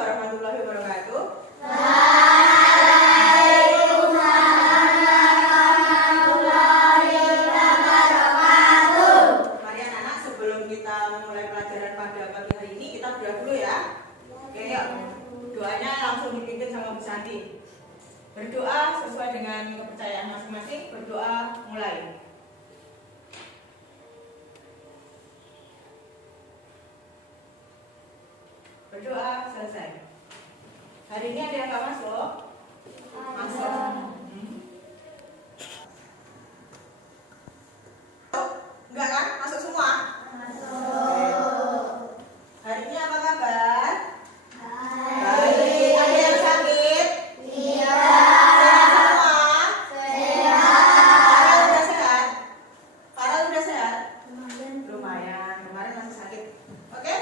warahmatullahi wabarakatuh. Waalaikumsalam warahmatullahi wabarakatuh. Mari anak-anak, sebelum kita memulai pelajaran pada pagi hari ini, kita berdoa dulu ya. Oke, yuk. Doanya langsung dipimpin sama Bu Santi. Berdoa sesuai dengan kepercayaan masing-masing. Berdoa mulai. Berdoa selesai. Hari ini ada yang nggak masuk? Masuk. Enggak kan? Masuk semua? Masuk. Hari ini apa kabar? Baik. Ada yang sakit? Sehat semua? Farel udah sehat? Farel udah sehat? Lumayan. Kemarin masih sakit. Oke?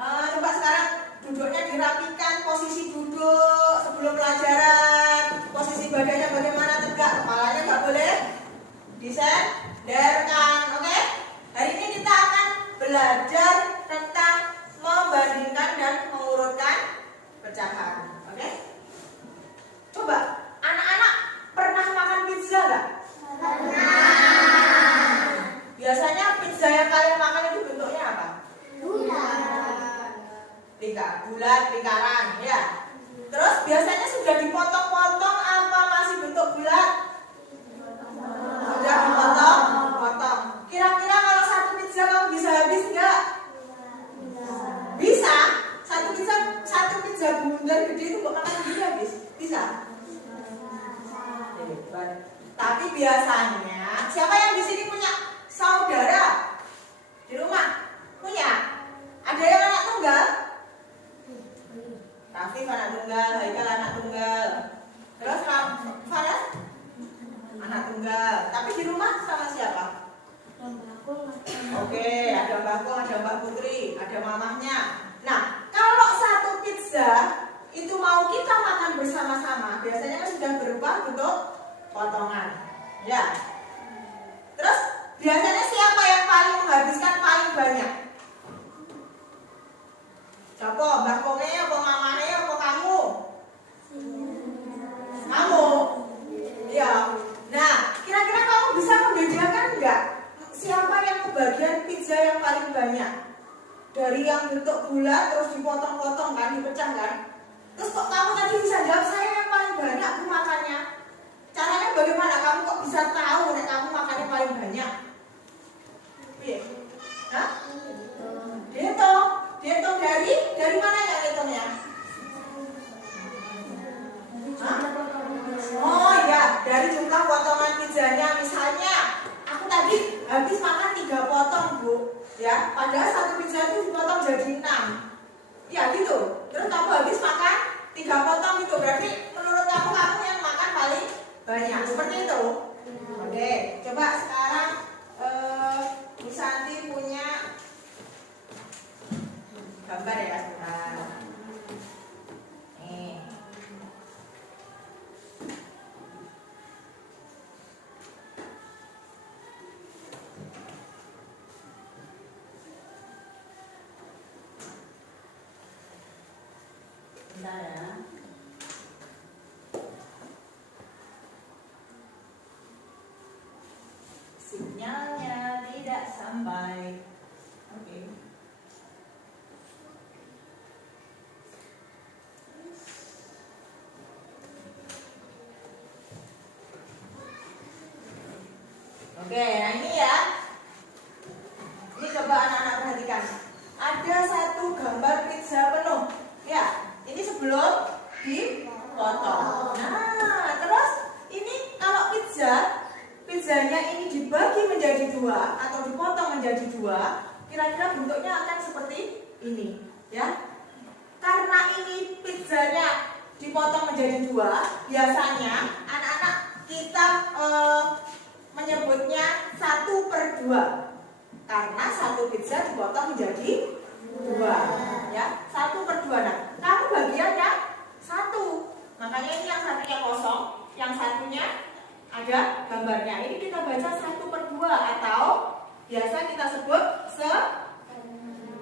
Coba sekarang duduknya dirapikan, posisi duduk sebelum pelajaran, posisi badannya bagaimana, tegak, kepalanya nggak boleh disenderkan, oke? Hari ini kita akan belajar tentang membandingkan dan mengurutkan pecahan, oke? Coba, anak-anak pernah makan pizza nggak? Pernah. Biasanya pizza yang kalian makan itu bentuknya apa? Bulat, lingkaran, ya. Terus biasanya sudah dipotong-potong apa masih bentuk bulat? Sudah dipotong-potong. Kira-kira kalau satu pizza kamu bisa habis nggak? Bisa. Satu pizza bundar gede itu kok makan gini habis? Bisa. Tapi biasanya siapa yang di sini punya saudara di rumah? Punya? Ada yang anak tunggal? Rafif anak tunggal, Haikal anak tunggal. Terus Farel anak tunggal. Tapi di rumah sama siapa? Oke, ada Mbak Kong, ada Mbak Putri, ada mamahnya. Nah, kalau satu pizza itu mau kita makan bersama-sama, biasanya kan sudah berupa bentuk potongan. Ya. Terus biasanya siapa yang paling menghabiskan paling banyak? Siapa? Mbak Kongnya apa mamahnya apa kamu? Kamu? Iya. Nah, kira-kira kamu bisa membedakan enggak siapa yang kebagian pizza yang paling banyak? Dari yang bentuk bulat terus dipotong-potong kan, dipecah kan? Terus kok kamu tadi bisa jawab saya yang paling banyak aku makannya? Caranya bagaimana? Kamu kok bisa tahu nek kamu makannya paling banyak? Iya. Hah? Dihitung. Dihitung dari mana ya hitungnya? Hah? Oh ya, dari jumlah potongan pizzanya. Misalnya, aku tadi habis makan 3 potong, Bu. Ya, padahal satu pizza itu dipotong jadi 6. Ya, gitu. Terus kamu habis makan 3 potong itu. Berarti menurut kamu yang makan paling banyak. Seperti itu. Oke, coba sekarang Bu Santi punya gambar ya sebentar. Nih. Bentar ya. Sinyalnya tidak sampai. Oke. Oke, nah ini ya. Ini coba anak-anak perhatikan. Ada satu gambar pizza penuh. Ya, ini sebelum dipotong. Nah, terus ini kalau pizzanya ini dibagi menjadi 2 atau dipotong menjadi 2, kira-kira bentuknya akan seperti ini, ya. Karena ini pizzanya dipotong menjadi 2, biasanya anak-anak kita menyebutnya 1/2 karena satu pizza dipotong menjadi 2, ya, 1/2. Nah, kamu bagiannya 1, makanya ini yang satunya kosong, yang satunya ada gambarnya. Ini kita baca 1/2 atau biasa kita sebut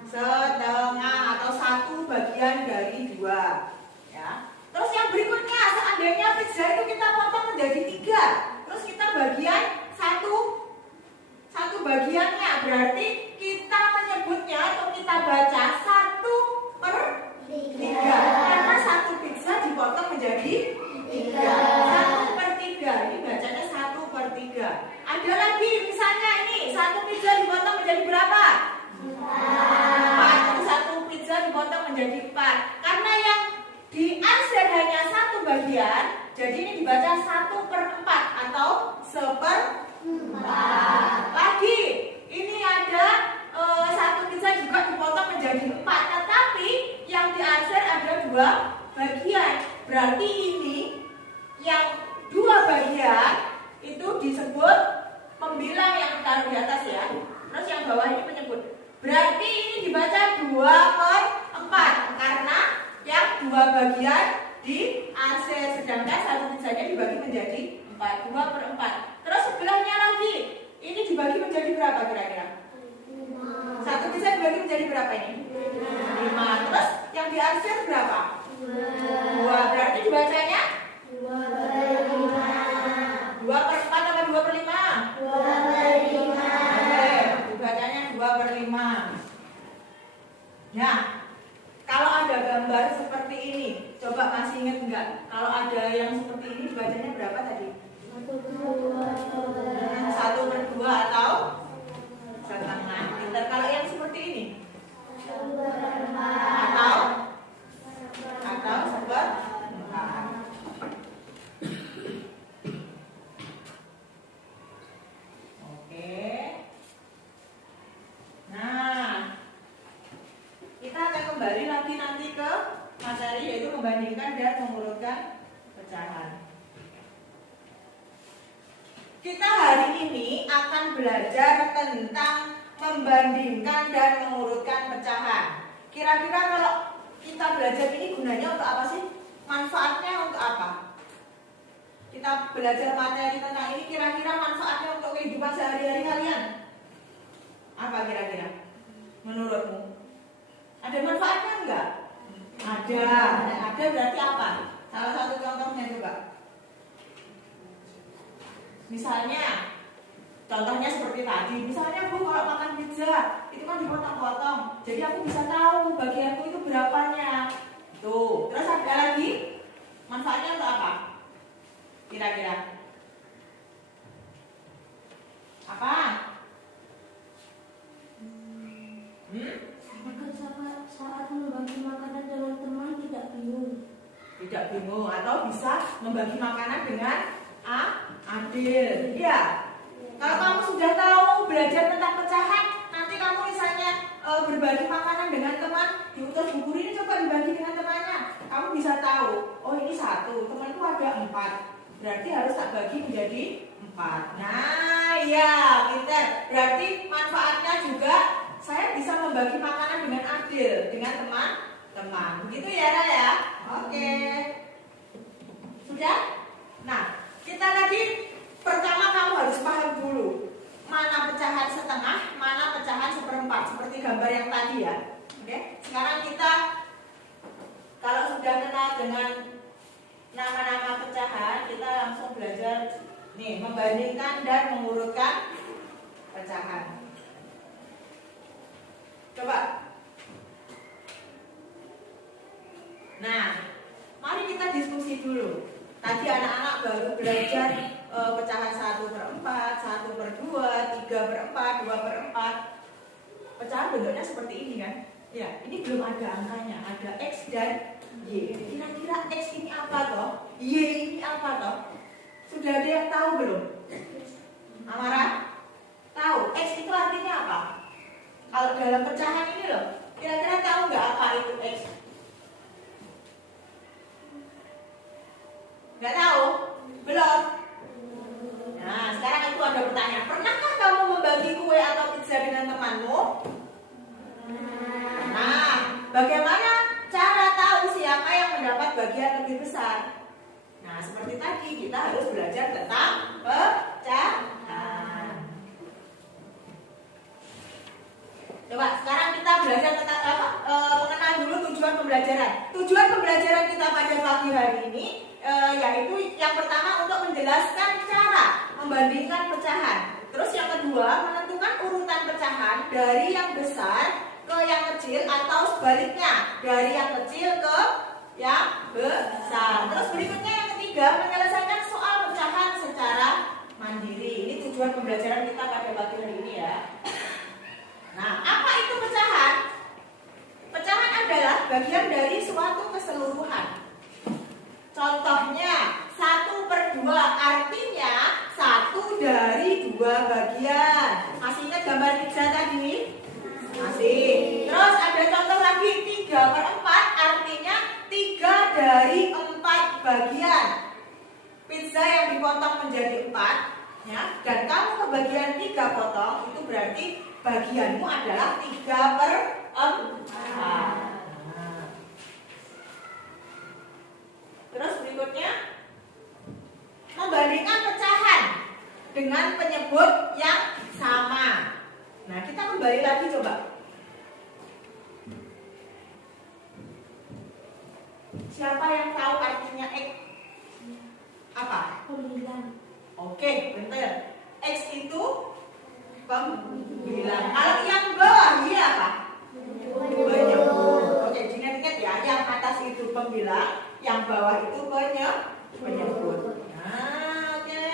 setengah atau 1/2. bagian dari 2. Ya. Terus yang berikutnya, seandainya pizza itu kita potong menjadi 3, terus kita bagian satu bagiannya, berarti kita menyebutnya atau kita baca 1/3, karena satu pizza dipotong menjadi 3. 1/3, ini bacanya 1/3. Ada lagi misalnya ini, satu pizza dipotong menjadi berapa? 4. Itu satu pizza dipotong menjadi 4. Karena yang diarsir hanya satu bagian, jadi ini dibaca 1/4 atau 1/4. Lagi, ini ada satu pizza juga dipotong menjadi 4, tetapi yang diarsir ada 2 bagian. Berarti ini yang 2 bagian itu disebut membilang yang taruh di atas ya. Terus yang bawah ini menyebut. Berarti ini dibaca 2/4 karena yang 2 bagian diarsir, sedangkan satu pizzanya dibagi menjadi 4, 2/4. Terus sebelahnya lagi, ini dibagi menjadi berapa kira-kira? Satu pizza dibagi menjadi berapa ini? 5. Terus yang diarsir berapa? 2. Berarti dibacanya 2/4 atau 2/5? 2/5. Oke, dibacanya 2/5. Nah, kalau ada gambar seperti ini, coba masih ingat enggak? Kalau ada yang seperti ini dibacanya berapa tadi? 1/2 atau setengah. Pintar. Kalau yang seperti ini atau 1/4. Oke. Nah, kita akan kembali lagi nanti ke materi, yaitu membandingkan dan mengurutkan pecahan. Kita hari ini akan belajar tentang membandingkan dan mengurutkan pecahan. Kira-kira kalau kita belajar ini gunanya untuk apa sih? Manfaatnya untuk apa? Kita belajar materi tentang ini, kira-kira manfaatnya untuk kehidupan sehari-hari kalian apa kira-kira? Menurutmu? Ada manfaatnya enggak? Ada. Ada berarti apa? Salah satu contohnya coba. Misalnya, contohnya seperti tadi. Misalnya Bu, kalau makan pizza itu kan dipotong-potong. Jadi aku bisa tahu bagianku itu berapanya. Tuh. Terus ada lagi manfaatnya untuk apa? Kira-kira? Apa? Saat membagi makanan dengan teman tidak bingung. Tidak bingung atau bisa membagi makanan dengan adil. Ya. Kalau kamu sudah tahu belajar tentang pecahan, nanti kamu misalnya berbagi makanan dengan teman, diutus Bu Guru ini coba dibagi dengan temannya. Kamu bisa tahu, oh ini 1, temanku ada 4. Berarti harus tak bagi menjadi 4. Nah, ya, pintar. Berarti manfaatnya juga saya bisa membagi makanan dengan adil dengan teman-teman. Begitu ya, Ra ya? Oke. Sudah? Nah, kita tadi pertama kamu harus paham dulu mana pecahan setengah, mana pecahan 1/4 seperti gambar yang tadi ya. Oke. Sekarang kita kalau sudah kenal dengan nama-nama pecahan, kita langsung belajar nih membandingkan dan mengurutkan pecahan. Coba. Nah, mari kita diskusi dulu. Tadi anak-anak baru belajar pecahan 1/4, 1/2, 3/4, 2/4. Pecahan bentuknya seperti ini kan? Ya, ini belum ada angkanya. Ada X dan Y. Kira-kira X ini apa toh? Y ini apa toh? Sudah ada yang tahu belum? Amara? Tahu? X itu artinya apa? Kalau dalam pecahan ini loh, kira-kira tahu nggak apa itu X? Nggak tahu? Belum? Nah, sekarang itu ada pertanyaan. Pernahkah kamu membagi kue atau pizza dengan temanmu? Nah, bagaimana cara tahu siapa yang mendapat bagian lebih besar? Nah, seperti tadi kita harus belajar tentang pecahan. Coba sekarang kita belajar tentang mengenal dulu tujuan pembelajaran. Tujuan pembelajaran kita pada pagi hari ini yaitu yang pertama untuk menjelaskan cara membandingkan pecahan. Terus yang kedua menentukan urutan pecahan dari yang besar ke yang kecil atau sebaliknya dari yang kecil ke yang besar. Terus berikutnya yang ketiga menyelesaikan soal pecahan secara mandiri. Ini tujuan pembelajaran kita pada pagi hari ini ya. Nah, apa itu pecahan? Pecahan adalah bagian dari suatu keseluruhan. Contohnya 1/2 artinya 1 dari 2 bagian. Masih ingat gambar pizza tadi? Masih. Terus ada contoh lagi 3/4 artinya 3 dari 4 bagian. Pizza yang dipotong menjadi 4 ya, dan kamu kebagian 3 potong, itu berarti bagianmu adalah 3/4. Terus berikutnya membandingkan pecahan dengan penyebut yang sama. Nah, kita kembali lagi coba. Siapa yang tahu artinya X? Apa? Pembilang. Oke, benar. X itu pembilang. Kalau yang bawah ini apa? Penyebut. Oke, ingat-ingat ya. Yang atas itu pembilang, yang bawah itu penyebut. Nah, oke.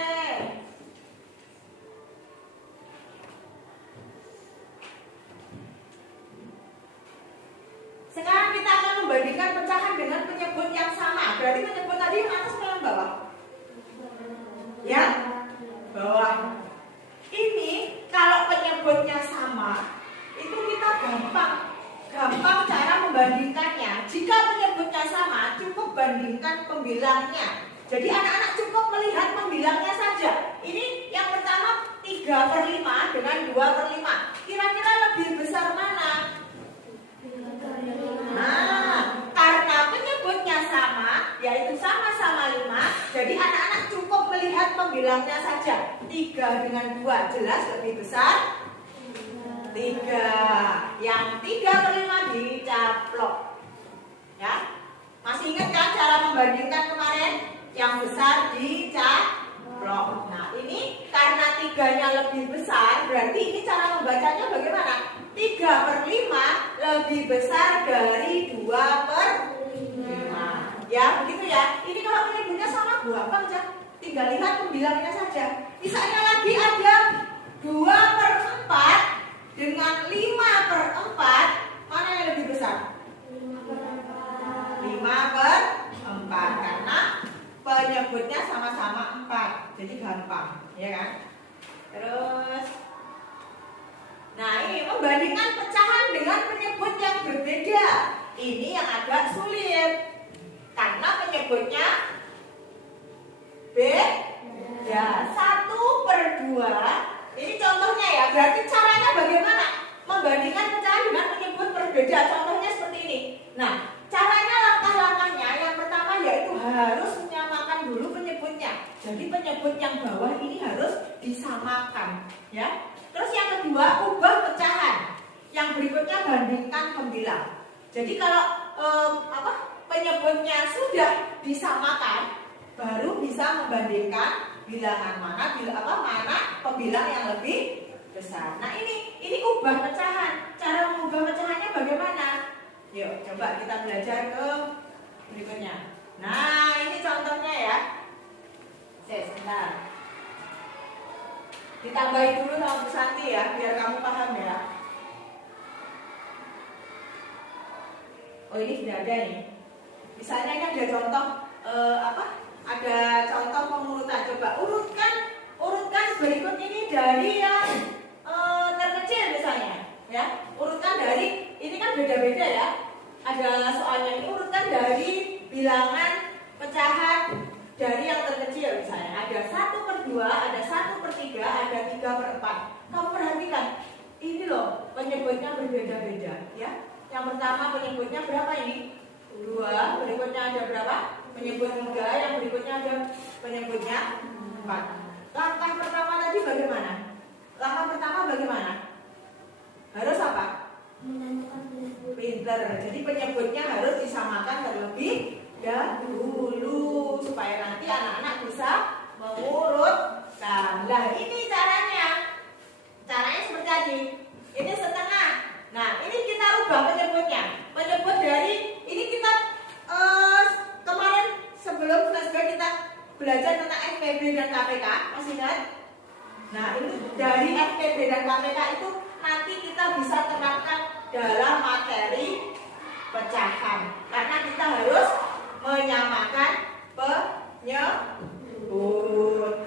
Sekarang kita akan membandingkan pecahan dengan penyebut yang sama. Berarti penyebut tadi yang atas atau yang bawah? Yang bawah. Ini kalau penyebutnya sama, itu kita gampang cara membandingkannya. Jika penyebutnya sama, cukup bandingkan pembilangnya. Jadi anak-anak cukup melihat pembilangnya saja. Ini yang pertama 3/5 dengan 2/5. Kira-kira lebih besar mana? Nah, karena penyebutnya sama, yaitu sama-sama 5, jadi anak-anak cukup melihat pembilangnya saja. 3 dengan 2 jelas lebih besar 3. Yang 3/5 dicaplok. Ya, masih ingat kan cara membandingkan kemarin? Yang besar dicaplok. Nah, ini karena 3-nya lebih besar, berarti ini cara membacanya bagaimana? 3/5 lebih besar dari 2/5. Ya, begitu ya. Ini kalau penyebutnya sama gampang aja. Tinggal lihat pembilangnya saja. Misalnya lagi ada 2/4 dengan 5/4, mana yang lebih besar? 5/4 karena penyebutnya sama-sama 4. Jadi gampang, ya kan? Terus nah, ini membandingkan pecahan dengan penyebut yang berbeda. Ini yang agak sulit. Karena penyebutnya beda. 1/2. Ini contohnya ya. Berarti caranya bagaimana? Membandingkan pecahan dengan penyebut berbeda. Contohnya seperti ini. Nah, caranya langkah-langkahnya yang pertama yaitu harus menyamakan dulu penyebutnya. Jadi penyebut yang bawah ini harus disamakan, ya. Terus yang kedua, ubah pecahan. Yang berikutnya bandingkan pembilang. Jadi kalau penyebutnya sudah disamakan, baru bisa membandingkan bilangan mana pembilang yang lebih besar. Nah, ini ubah pecahan. Cara mengubah pecahannya bagaimana? Yuk, coba kita belajar ke berikutnya. Nah, ini contohnya ya. Sebentar. Ditambahin dulu sama Bu Santi ya, biar kamu paham ya. Oh, ini sudah ada nih. Misalnya ini ada contoh ada contoh pengurutan. Coba urutkan berikut ini dari yang terkecil misalnya, ya. Urutkan dari ini kan beda-beda ya. Ada soalnya ini urutkan dari bilangan pecahan dari yang terkecil misalnya. Ada 1/2, ada 1/3, ada 3/4. Kamu perhatikan, ini loh penyebutnya berbeda-beda ya. Yang pertama penyebutnya berapa ini? 2, berikutnya ada berapa? Penyebut 3, yang berikutnya ada penyebutnya 4. Langkah pertama tadi bagaimana? Harus apa? Menyamakan penyebut. Pinter. Jadi penyebutnya harus disamakan terlebih dahulu supaya nanti anak-anak bisa mengurutkan. Nah, ini caranya. Caranya seperti tadi. Ini setengah. Nah, ini kita rubah penyebutnya. Penyebut dari ini kita kemarin sebelum flashback kita belajar tentang FPB dan KPK, masih ingat? Nah, ini dari FPB dan KPK itu nanti kita bisa terapkan dalam materi pecahan. Karena kita harus menyamakan penyebut.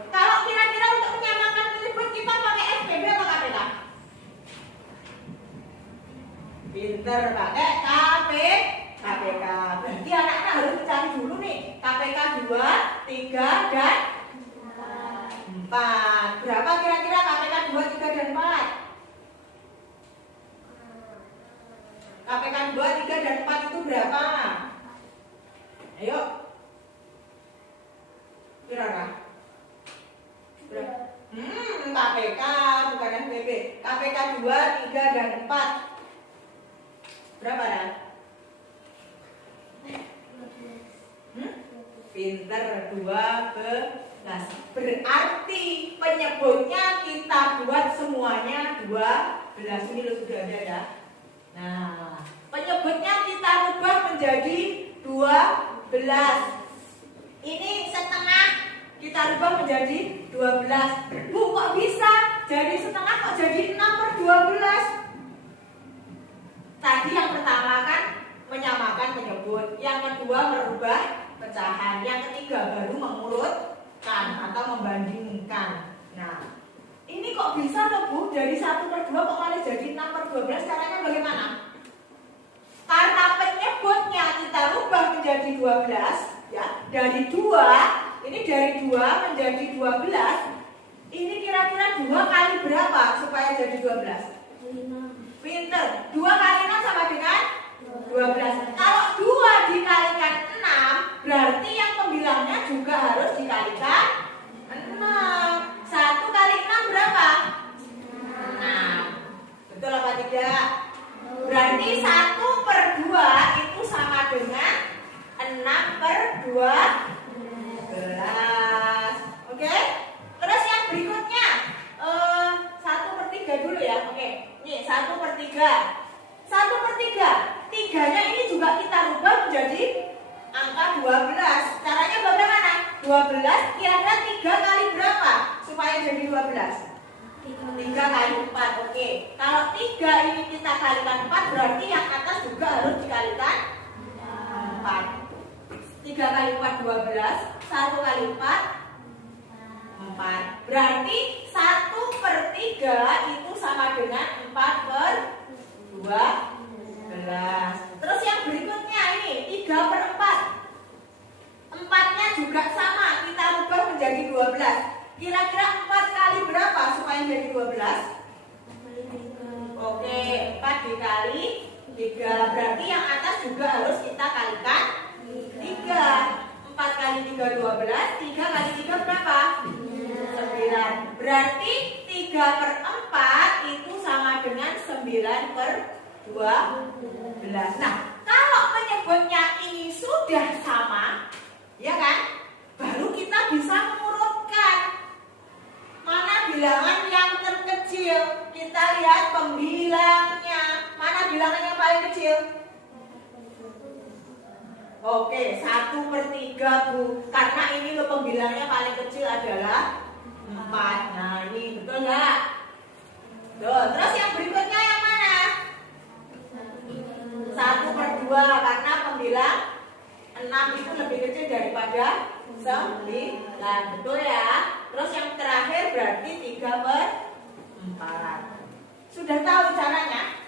Kalau kira-kira untuk menyamakan penyebut kita pakai FPB atau KPK? Pinter, pakai KPK. Berarti anak-anak harus mencari dulu nih KPK 2, 3, dan 4. Berapa kira-kira KPK 2, 3, dan 4? KPK 2, 3, dan 4 itu berapa? Ayo. Berapa? KPK bukan FPB. KPK 2, 3, dan 4. Berapa ya? Pinter, 12. Berarti penyebutnya kita buat semuanya 12. Ini lo sudah ada ya. Nah, penyebutnya kita rubah menjadi 12. Ini setengah kita rubah menjadi 12. Bu, kok bisa jadi setengah, kok jadi 6/12? Tadi yang pertama kan menyamakan penyebut, yang kedua merubah pecahan, yang ketiga baru mengurutkan atau membandingkan. Nah, ini kok bisa tuh Bu, dari 1/2 kok malah jadi 6/12, caranya bagaimana? Karena penyebutnya kita rubah menjadi 12, ya, dari 2, ini dari 2 menjadi 12. Ini kira-kira 2 kali berapa supaya jadi 12? 5. Pinter. 2 kali 6 sama dengan 12. Kalau 2 dikalikan 6, berarti yang pembilangnya juga harus dikalikan 6. 1 kali 6 berapa? 6. Betul apa tidak? Berarti 1/2 itu sama dengan 6/12. Oke? Terus yang berikutnya 1/3 dulu ya. Oke. Nih 1/3. 1/3. 3-nya ini juga kita rubah menjadi angka 12. Caranya bagaimana? 12 kira-kira 3 kali berapa supaya jadi 12? 3 kali 4. Oke. Kalau 3 ini kita kalikan 4, berarti yang atas juga harus dikalikan 4. 3 kali 4 12. 1 kali 4 4. Berarti 1/3 itu sama dengan 4/12. Terus yang berikutnya ini 3/4. 4-nya juga sama, kita rubah menjadi 12. Kira-kira 4 kali berapa supaya jadi 12? Oke, 4 dikali 3. Berarti yang atas juga harus kita kalikan 3. 4 kali 3 12. 3 kali 3 berapa? 9. Berarti 3/4 itu sama dengan 9/12. Nah, kalau penyebutnya ini sudah sama, ya kan? Baru kita bisa mengurutkan mana bilangan yang terkecil. Kita lihat pembilangnya. Mana bilangan yang paling kecil? Oke, 1/3 Bu. Karena ini lo pembilangnya paling kecil adalah 4. Nah, ini betul nggak? Tuh, terus yang berikutnya yang mana? 1/2 karena pembilang 6 itu lebih kecil daripada 9. Betul ya? Terus yang terakhir berarti 3/4. Sudah tahu caranya?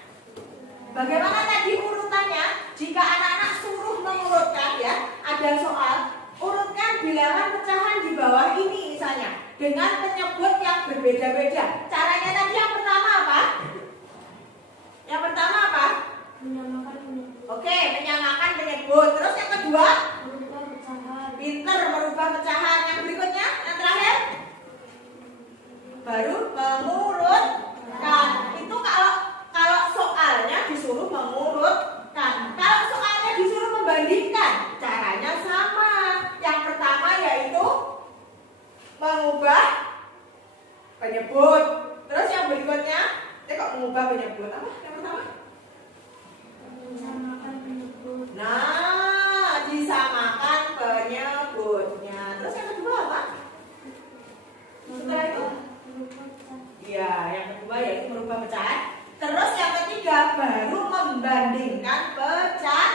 Bagaimana tadi urutannya? Jika anak-anak suruh mengurutkan ya, ada soal urutkan bilangan pecahan di bawah ini misalnya dengan penyebut yang berbeda-beda. Caranya tadi yang pertama apa? Yang pertama apa? Menyamakan penyebut. Oke, menyamakan penyebut. Terus yang kedua? Merubah pecahan. Pinter merubah pecahan. Yang berikutnya, yang terakhir? Baru mengurutkan. Itu kalau soalnya disuruh yaitu merubah pecahan. Terus yang ketiga baru membandingkan pecahan,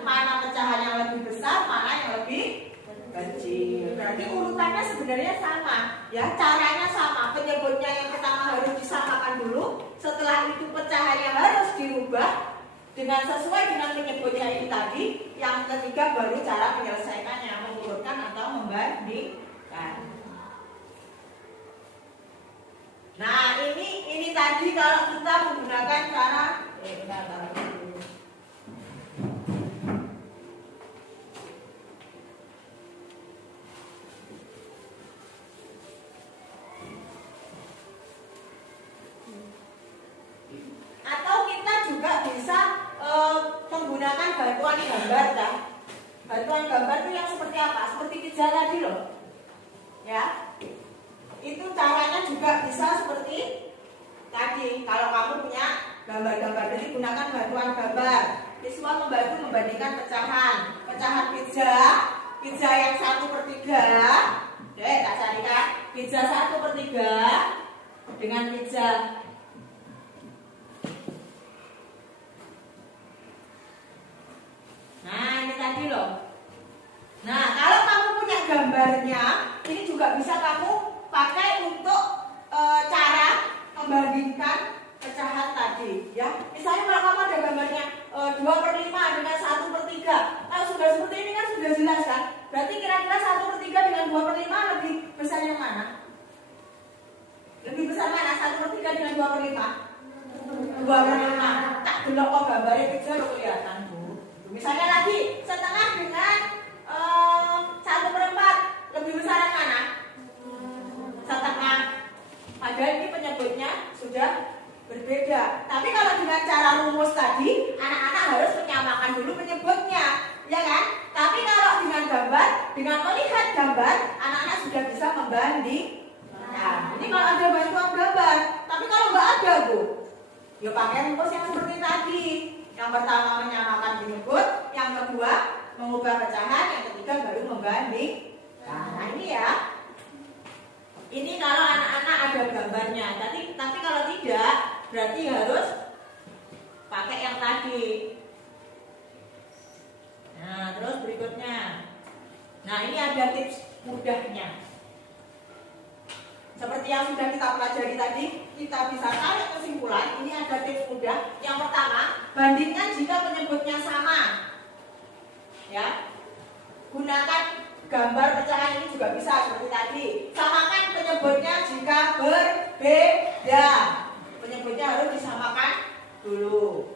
mana pecahan yang lebih besar, mana yang lebih kecil. Berarti urutannya sebenarnya sama, ya caranya sama. Penyebutnya yang pertama harus disamakan dulu, setelah itu pecahannya harus dirubah dengan sesuai dengan penyebutnya ini tadi. Yang ketiga baru cara menyelesaikannya, mengurutkan atau membandingkan. Nah ini tadi kalau kita menggunakan cara atau kita juga bisa menggunakan bantuan gambar kan. Bantuan gambar itu yang seperti apa? Seperti pizza tadi loh. Ya. Itu caranya juga bisa seperti tadi. Kalau kamu punya gambar-gambar, jadi gunakan bantuan gambar. Siswa membantu membandingkan pecahan pizza yang 1/3. Oke, tak carikan pizza 1/3 dengan pizza ini tadi loh. Nah, kalau kamu punya gambarnya, ini juga bisa kamu pakai untuk cara membandingkan pecahan tadi, ya. Misalnya kalau kamu ada gambarnya 2/5 dengan 1/3. Kalau sudah seperti ini kan sudah jelas kan? Berarti kira-kira 1/3 dengan 2/5 lebih besar yang mana? Lebih besar mana? 1/3 dengan 2/5? 2/5. Tak delok kok gambarnya kecil lo kelihatan, Bu. Misalnya lagi setengah dengan 1/4 lebih besar yang mana? Setengah. Padahal ini penyebutnya sudah berbeda. Tapi kalau dengan cara rumus tadi, anak-anak harus menyamakan dulu penyebutnya, ya kan? Tapi kalau dengan gambar, dengan melihat gambar, anak-anak sudah bisa membanding. Nah, ini kalau ada bantuan gambar. Tapi kalau nggak ada, Bu, ya pakai rumus yang seperti tadi. Yang pertama menyamakan penyebut, yang kedua mengubah pecahan, yang ketiga baru membanding. Nah, ini ya. Ini kalau anak-anak ada gambarnya. Tapi kalau tidak, berarti harus pakai yang tadi. Nah, terus berikutnya. Nah, ini ada tips mudahnya. Seperti yang sudah kita pelajari tadi, kita bisa tarik kesimpulan. Ini ada tips mudah. Yang pertama, bandingkan jika penyebutnya sama. Ya, gunakan gambar pecahan ini juga bisa seperti tadi. Samakan penyebutnya jika berbeda. Penyebutnya harus disamakan dulu.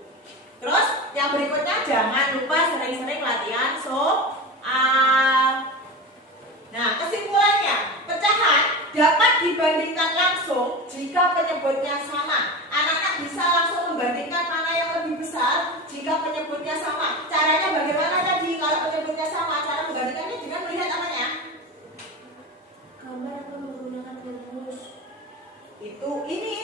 Terus yang berikutnya, jangan lupa sering-sering latihan soal. Nah, kesimpulannya, pecahan dapat dibandingkan langsung jika penyebutnya sama. Anak-anak bisa langsung membandingkan mana yang lebih besar jika penyebutnya sama. Caranya bagaimana tadi? Kalau penyebutnya sama, cara membandingkannya dengan melihat apanya? Gambar atau menggunakan rumus. Ini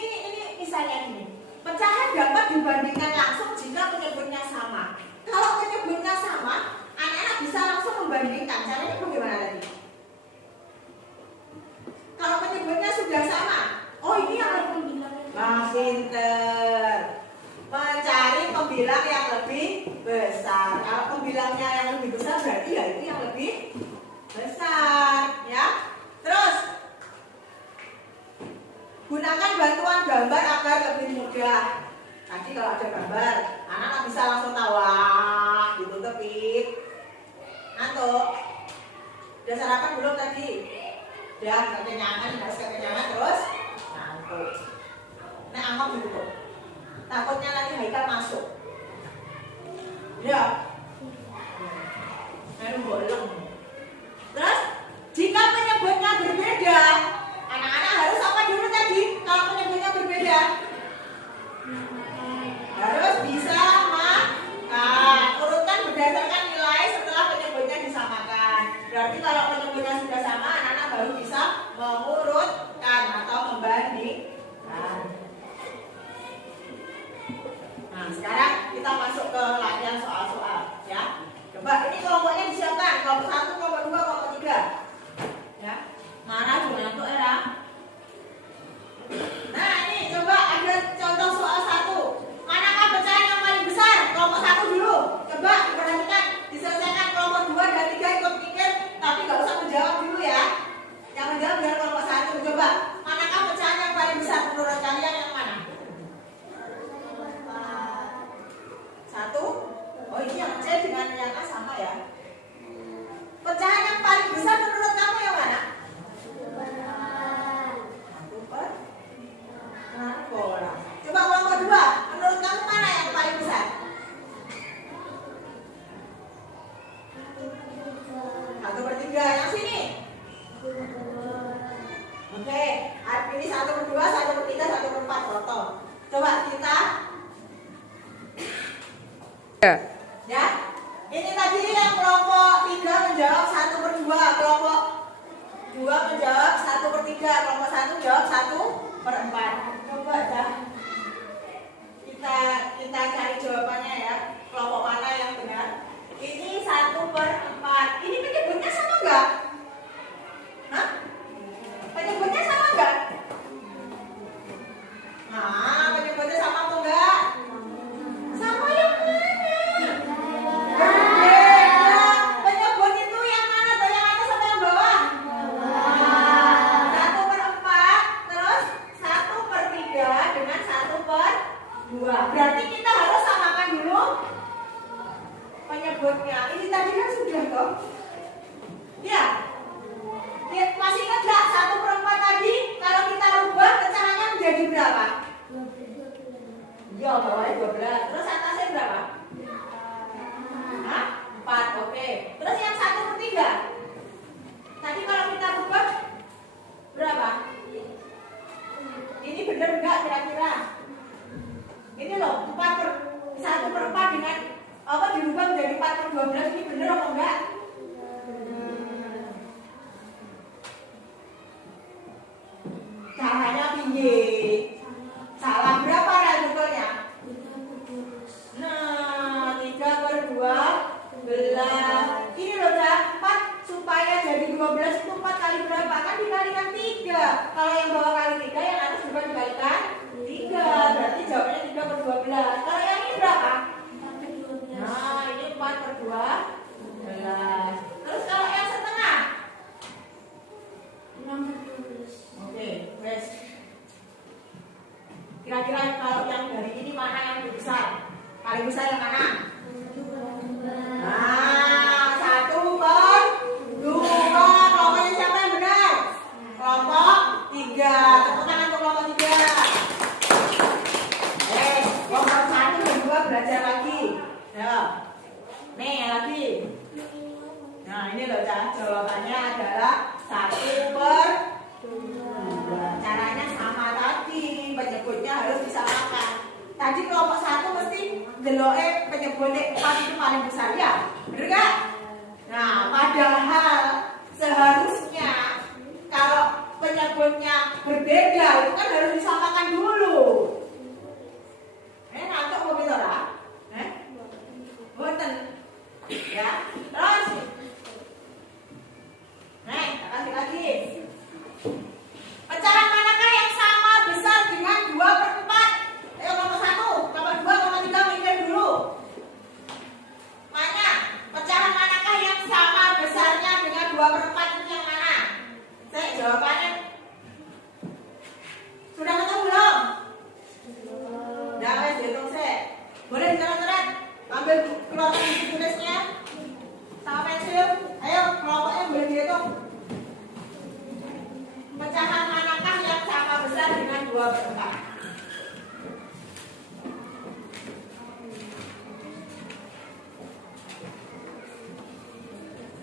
misalnya ini. Pecahan dapat dibandingkan langsung jika penyebutnya sama. Kalau penyebutnya sama, anak-anak bisa langsung membandingkan. Caranya bagaimana tadi? Kalau penyebutnya sudah sama, oh ini yang pinter. Mencari pembilang yang lebih besar. Kalau pembilangnya yang lebih besar, berarti ya itu yang lebih besar, ya. Terus gunakan bantuan gambar agar lebih mudah. Tadi kalau ada gambar, anak-anak bisa langsung tahu, wah, ditutupin. Ngantuk? Udah sarapan belum tadi? Udah, kekenyangan, harus kekenyangan terus ngantuk. Nah, angkot dulu. Takutnya nanti Haikal masuk. Ya. Lalu bolong. Terus, jika penyebutnya berbeda, anak-anak harus apa dulu tadi? Kalau penyebutnya berbeda, harus bisa makan. Urutkan berdasarkan nilai setelah penyebutnya disamakan. Berarti kalau penyebutnya sudah sama, anak-anak baru bisa mengurutkan atau membandingkan. Nah, sekarang kita masuk ke latihan soal-soal. Ini tadi yang kelompok 3 menjawab 1/2, kelompok 2 menjawab 1/3, kelompok 1 jawab 1/4. Coba ya. Kita cari jawabannya ya. Kelompok mana yang benar? Ini 1/4. Ini penyebutnya sama enggak? Hah? Penyebutnya sama enggak? Nah, penyebutnya sama apa enggak? Sama yang mana? Berbeda. Penyebut itu yang mana tuh? Yang atas sama yang bawah? 1/4. Terus 1/3 dengan 1/2. Berarti kita harus samakan dulu penyebutnya. Ini tadi kan sudah toh? Ya. Masih ingat nggak 1/4 tadi? Kalau kita rubah pecahannya menjadi berapa? Ya, bawahnya 12. Terus atasnya berapa? Hah? 4. Oke. Terus yang 1/3? Tadi kalau kita rubah berapa? Ini benar nggak kira-kira? Ini loh 1/4 dengan apa dirubah menjadi 4/12. Ini benar apa enggak? Caranya tinggi. Salah berapa betulnya? Nah, 3/12. Ini loh dah 4 supaya jadi 12 itu 4 kali berapa? Kan dikalikan 3. Kalau yang bawah kali 3, yang atas juga dikalikan 3. Berarti jawabnya 3/12. Kalau yang ini berapa? Nah, ini 4/12. Terus kalau yang setengah? 6/12. Oke, wes. Kira-kira kalau yang dari ini mana yang lebih besar? Paling besar yang mana? Nah, 1/2. Kelompoknya siapa yang benar? Kelompok 3. Tepuk tangan untuk kelompok 3. Kelompok 1 dan 2 belajar lagi. Ya. Nih lagi. Nah, ini loh jawabannya adalah 1/2. Caranya sama tadi, penyebutnya harus disamakan. Tadi kelompok 1 mesti deloke penyebutnya 4 itu paling besar ya, bener gak? Nah, padahal seharusnya kalau penyebutnya berbeda itu kan harus disamakan dulu. Ngantuk mau gitu lah? Boten. Ya, terus. Kasih lagi. Pecahan manakah yang sama besar dengan 2/4? Ayo kelompok 1, kelompok 2, kelompok 3 mikir dulu. Mana? Pecahan manakah yang sama besarnya dengan 2/4 itu yang mana? Saya jawabannya. Sudah ketemu belum? Udah wes dihitung saya. Boleh dicatat-catat. Ambil keluarkan buku tulisnya sama pensil. Ayo kelompoknya boleh dihitung. Pecahan manakah yang sama besar dengan 2/4?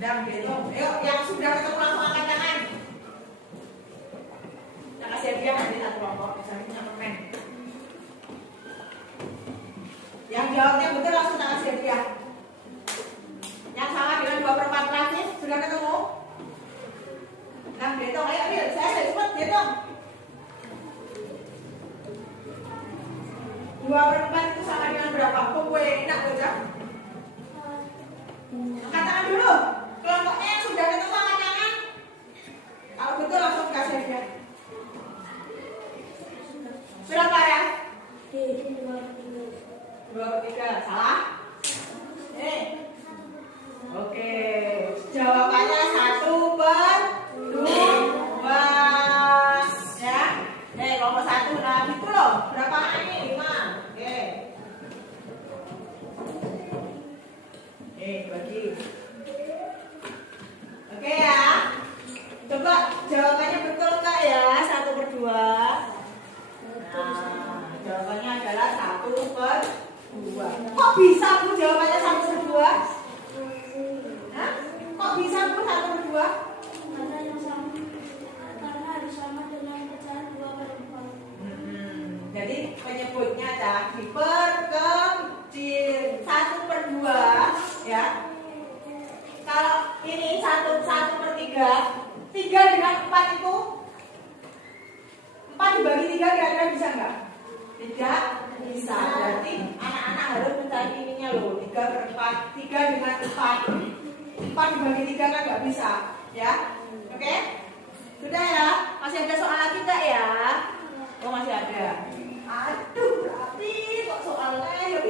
Dan gitu. Ayo yang sudah ketemu langsung angkat tangan. Yang kasih hadiah nanti satu kelompok. Misalnya punya permen. Yang jawabnya betul langsung tak kasih hadiah. Yang sama dengan 2/4 klasik sudah ketemu? Nah, hitung, ayo, saya cepat hitung. 2/4 itu sama dengan berapa? Kue enak bocah. Angkat tangan dulu. Kelompoknya yang sudah ketemu angkat tangan. Kalau betul langsung kasih hadiah. Berapa ya? 2/3. Salah? Oke. Jawabannya 1/2. Ya. Kelompok 1. Nah, gitu loh. Berapa ini? 5. Oke. Bagi. Oke ya. Coba jawabannya betul enggak ya? 1/2. Nah, jawabannya adalah 1/2. Kok bisa Bu jawabannya 1/2? Hah? Kok bisa Bu 1/2? Karena harus sama dengan pecahan 2/4. Jadi penyebutnya diperkecil 1/2 ya. 4 itu 4 dibagi 3 kira-kira bisa nggak? Tidak bisa. Berarti anak-anak harus mencari ininya loh. 3/4, 3 dengan 4. 4 dibagi 3 kan nggak bisa, ya? Oke? Sudah ya? Masih ada soal lagi nggak ya? Oh masih ada. Aduh, berarti kok soalnya ya?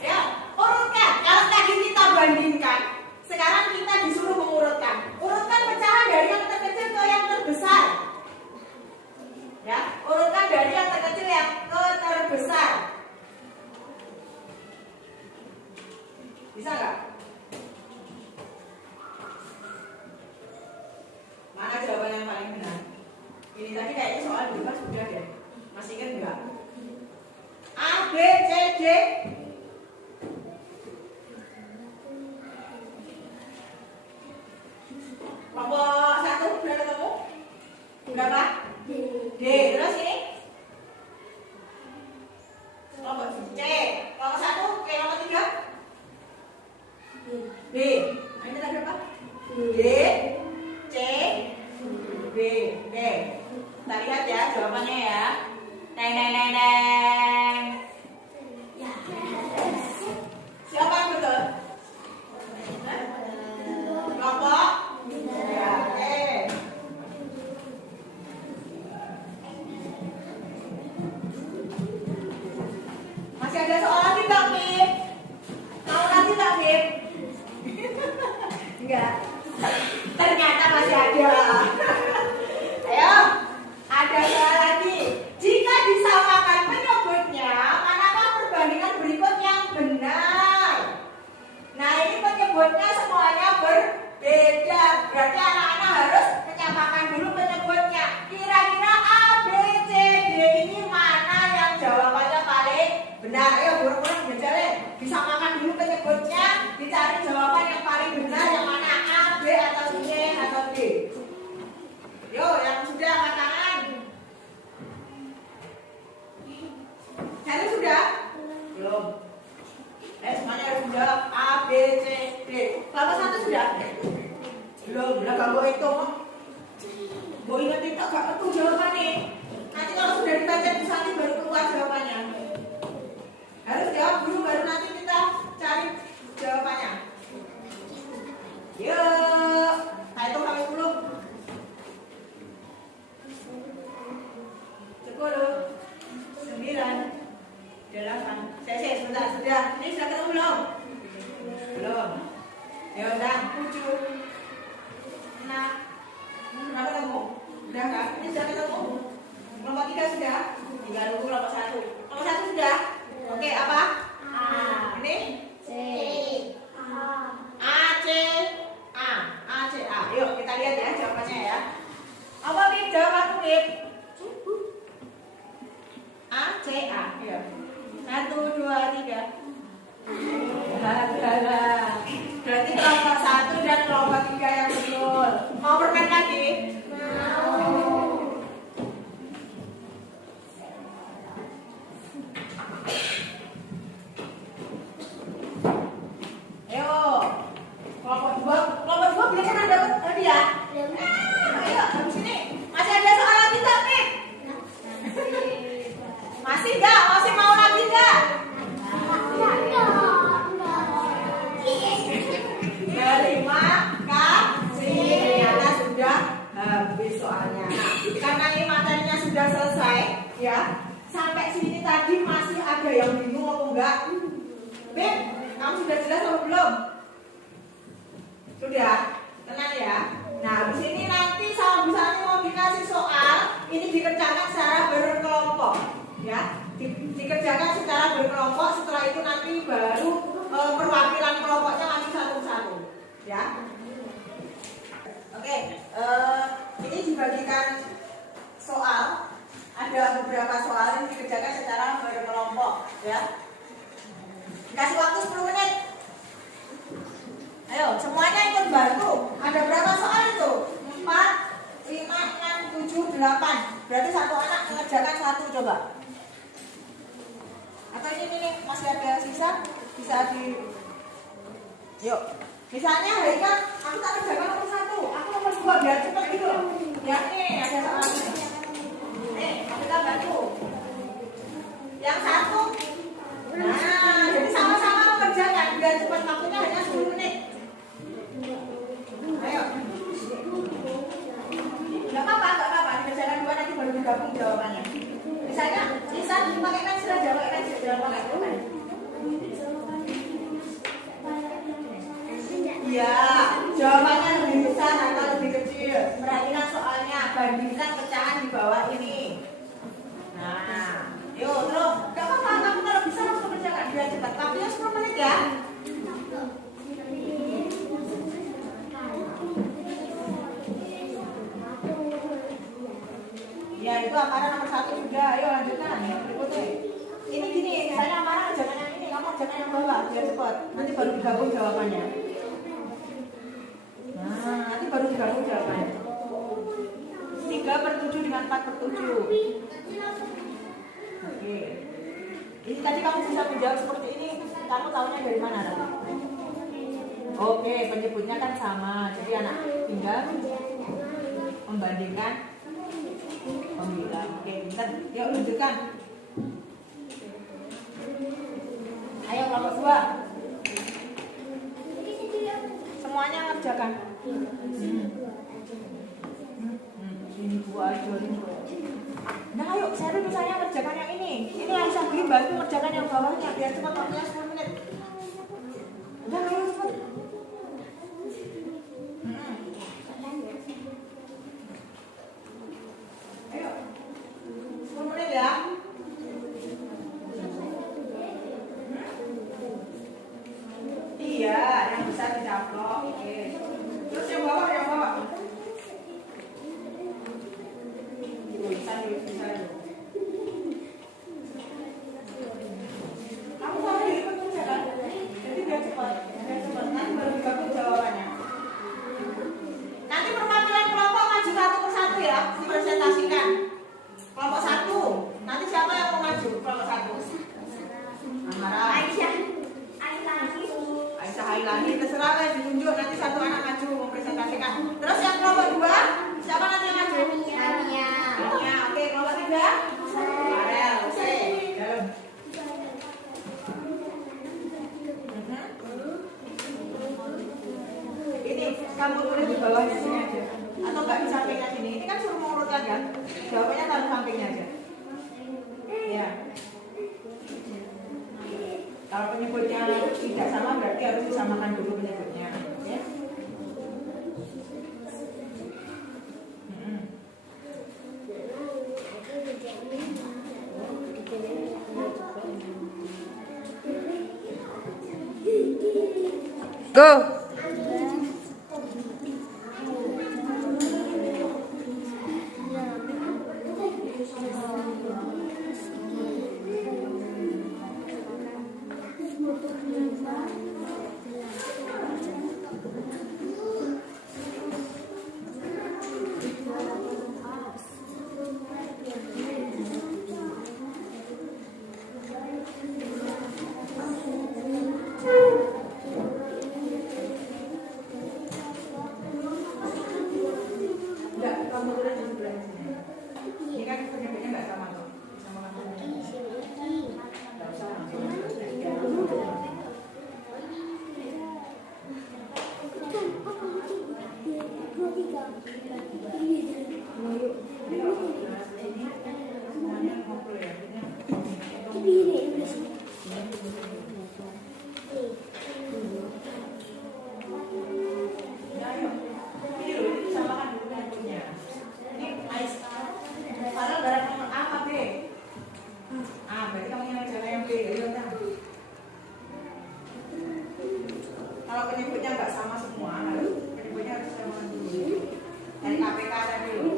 Ya, urutkan. Kalau tadi kita bandingkan, sekarang kita disuruh mengurutkan. Urutkan pecahan dari yang terkecil ke yang terbesar. Ya, urutkan dari yang terkecil yang ke terbesar. Bisa nggak? Mana jawaban yang paling benar? Ini tadi kayaknya soal bebas sudah deh. Masih ingat nggak? A, B, C, D. Kelompok 1 sudah ketemu? Berapa? D. Terus ini? Kelompok C. Kelompok 1, oke, kelompok 3? B. Nah, ini tadi berapa? D, C, B. Oke. Kita lihat ya jawabannya ya. Neng neng neng neng. Siapa yang betul? Kelompok? Ya, oke. Masih ada soal lagi nggak, Pip? Mau lagi nggak, Pip? Enggak. Ternyata masih ada. Ayo, ada soal lagi. Jika disamakan penyebutnya, manakah perbandingan berikut yang benar? Nah, ini penyebutnya semuanya berbeda. Berarti anak-anak harus menyamakan dulu penyebutnya. Kira-kira A, B, C, D ini mana yang jawabannya paling benar? Ayo, buruk-buruk berjalan. Disamakan dulu penyebutnya, dicari jawaban yang paling benar yang mana? A, B, atau C, atau D? Yo, yang sudah angkat tangan. Cari sudah? Belum. Semuanya harus menjawab A, B, C, D. Kelompok 1 sudah? Belum. Udah gak itu. Mau ingat itu gak betul jawabannya. Nanti kalau sudah dibaca Bu Santi baru keluar jawabannya. Harus jawab dulu baru nanti kita cari jawabannya. Yuk, saya hitung sampai 10. 10, 9, 8. Saya sebentar, sudah. Ini sudah ketemu belum? Belum. Ya udah, 7, 6. Sudah ketemu? Sudah kan? Ini sudah ketemu? Kelompok 3 sudah? Tinggal nunggu kelompok 1. Kelompok 1 sudah? Oke, apa? A. Ini? C. A, C, A. A, C, A. Yuk, kita lihat ya jawabannya ya. Apa Pip? Jawabanmu Pip? A, C, A. Yuk. 1, 2, 3. Berarti kelompok 1 dan kelompok 3 yang betul. Mau permen lagi? Mau. Ayo. Kelompok 2 belum pernah dapat hadiah? Belum. Ayo, habis ini. Masih ada soal lagi tak, Pip? Masih enggak? Masih mau lagi enggak? Terima kasih. Ternyata sudah habis soalnya. Karena ini materinya sudah selesai, ya. Sampai sini tadi masih ada yang bingung atau enggak? Beb, kamu sudah jelas atau belum? Sudah, tenang ya. Nah, habis ini nanti sama Bu Santi mau dikasih soal. Ini dikerjakan secara berkelompok, ya. Dikerjakan secara berkelompok. Setelah itu nanti baru perwakilan kelompoknya nanti satu-satu, ya. Oke, ini dibagikan soal. Ada beberapa soal yang dikerjakan secara berkelompok, ya. Kasih waktu 10 menit. Ayo, semuanya ikut bantu. Ada berapa soal itu? 4, 5, 6, 7, 8. Berarti satu anak mengerjakan satu, coba. Atau ini masih ada sisa? Bisa di... Yuk. Misalnya Haikal, aku tak kerjakan nomor 1, aku nomor 2. buat biar cepet gitu. Ya nih ada soalnya. Nih, kita bantu. Yang satu. Nah, jadi sama-sama mengerjakan biar cepat, waktunya hanya 10 menit. Ayo. Gak apa-apa, dikerjakan dua nanti baru digabung jawabannya. Misalnya, Lisan pakai pensil aja, pakai pensil, jangan pakai pulpen. Iya, jawabannya lebih besar atau lebih kecil. Perhatikan soalnya, bandingkan pecahan di bawah ini. Nah, yuk terus. Gak apa-apa, kamu kalau bisa langsung kerjakan biar cepat. Waktunya 10 menit ya. Ya itu Amara nomor 1 juga. Ayo lanjutkan. Berikutnya. Ini gini, misalnya Amara kerjakan yang ini, kamu kerjakan yang bawah biar cepat. Nanti baru digabung jawabannya. Nah, nanti baru digabung jawabannya. 3/7 dengan 4/7. Oke. Ini tadi kamu bisa menjawab seperti ini. Kamu tahunya dari mana tadi? Oke, penyebutnya kan sama. Jadi anak tinggal membandingkan pembilang. Oke, bentar. Yuk tunjukkan. Ayo kelompok 2. Semuanya ngerjakan. Ini gua aja ini. Nah ayo, saya misalnya ngerjakan yang ini. Ini Aisyah beli bantu ngerjakan yang bawahnya biar cepat, waktunya 10 menit. Udah ayo cepat. Ayo. 10 menit ya. Iya, yang besar dicaplok. Oke. Terus yang bawah, yang bawah. Bisa. Kamu mau ikut kerja kan? Jadi biar cepat. Nanti baru digabung jawabannya. Nanti perwakilan kelompok maju satu persatu ya, dipresentasikan. Kelompok 1. Nanti siapa yang mau maju? Kelompok 1. Amara. Aisyah Hailani, terserah lah ditunjuk. Nanti satu anak maju mempresentasikan. Terus yang kelompok 2, siapa nanti yang maju? Ania. Oke, kelompok 3. Farel. Oke, dalam. Ini kamu tulis di bawahnya sini aja. Atau enggak di sampingnya sini. Ini kan suruh mengurutkan kan? Jawabannya taruh sampingnya aja. Ya. Kalau penyebutnya tidak sama berarti harus disamakan dulu penyebutnya, ya. Go. Kalau penyebutnya nggak sama semua, penyebutnya harus sama dulu. Dari KPK tadi loh.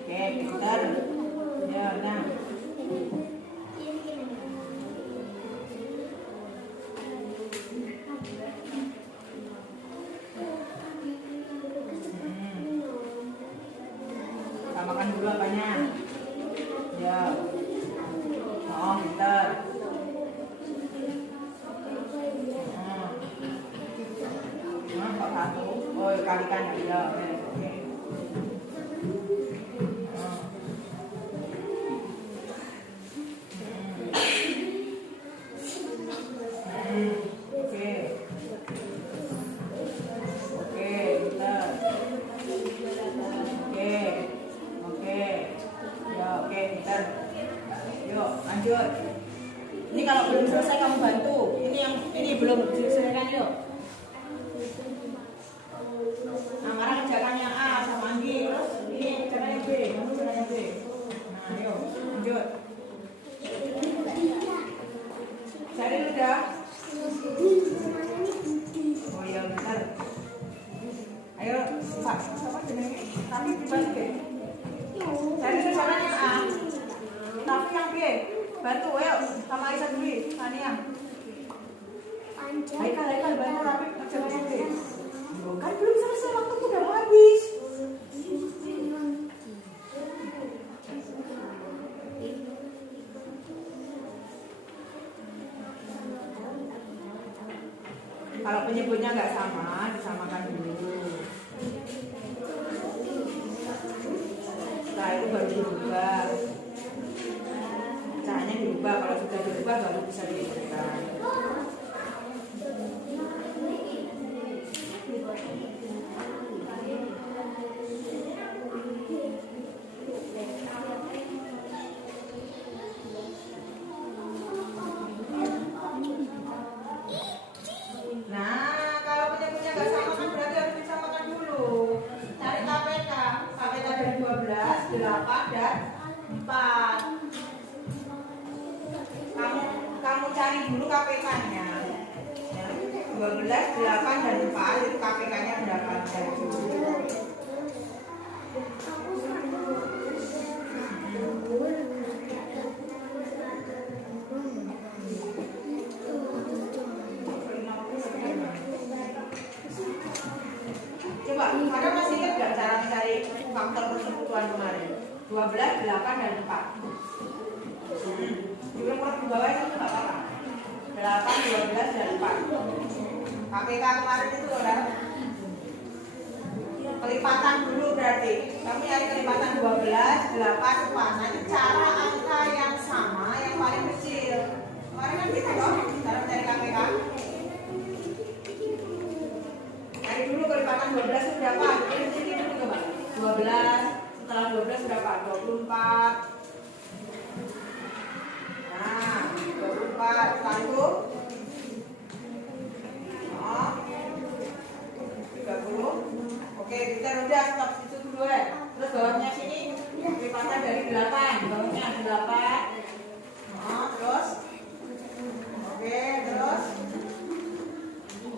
Oke, pintar. Ya, nah. Makan dulu apanya? Ya. Oh, pintar. Kok satu? Oh, kalikan ya. Oke. Yuk, lanjut. Ini kalau belum selesai kamu bantu. Ini belum diselesaikan yuk. Nah, sekarang kerjakan yang A sama Anggi. Terus ini kerjakan yang B. Kamu kerjakan yang B. Nah, yuk, lanjut. Cari udah. Oh iya, bentar. Ayo, Pak. Siapa jenenge? Tapi dibalik. Cari kerjakan yang A. Tapi yang B, bantu ayo sama Aisyah dulu, Tania. Haikal bantu tapi kerjaan yang B. Kan belum selesai, waktu udah mau habis. Kalau penyebutnya nggak sama, disamakan dulu. Setelah itu baru dirubah. Caranya dirubah, kalau sudah dirubah baru bisa dihidupkan. Nah, kalau penyebutnya nggak sama kan berarti harus disamakan dulu. Cari KPK. KPK dari 12, 8, dan 4. Kamu cari dulu KPK-nya. 12, 8, dan 4 itu KPK-nya berapa? Coba, pada masih ingat nggak cara mencari faktor persekutuan kemarin? 12, 8, dan 4. Juga kurang di bawah itu nggak apa-apa. 8, 12, dan 4. KPK kemarin itu adalah kelipatan dulu berarti. Kamu nyari kelipatan 12, 8, 4. Nanti cara angka yang sama yang paling kecil. Kemarin kan kita loh cara mencari KPK. Cari dulu kelipatan 12 itu berapa? Jadi dulu coba. 12, setelah 12 berapa? 24. Nah, 24 setelah itu 30. Oke, kita udah stop situ dulu ya. Terus bawahnya sini kelipatan dari 8. Bawahnya 8. Nah, terus oke, terus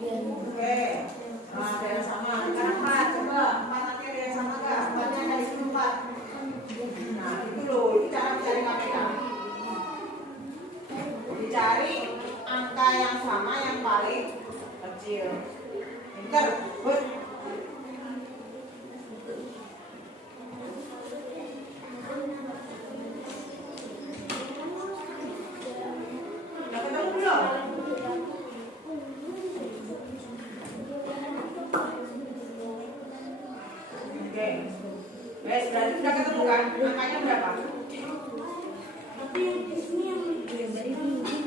oke. Nah, ada yang sama. Sekarang 4. Coba 4 nanti ada yang sama nggak? 4-nya dari sini 4. Nah, itu loh. Ini cara mencari KPK. Dicari angka yang sama yang paling kecil. Bentar, Bud. Udah ketemu belum? Oke. Wes, berarti sudah ketemu kan? Angkanya berapa? Tapi yang di sini yang dari ini.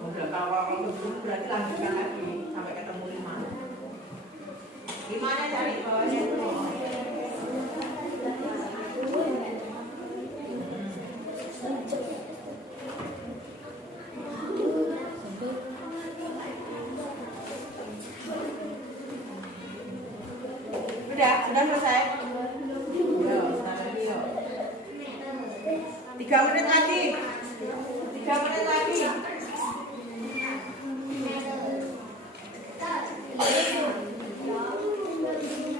Udah, kalau belum berarti lanjutkan lagi sampai ketemu 5. 5-nya cari bawahnya itu. Sudah selesai? Yuk, start lagi yuk. 3 menit lagi. 3 menit lagi.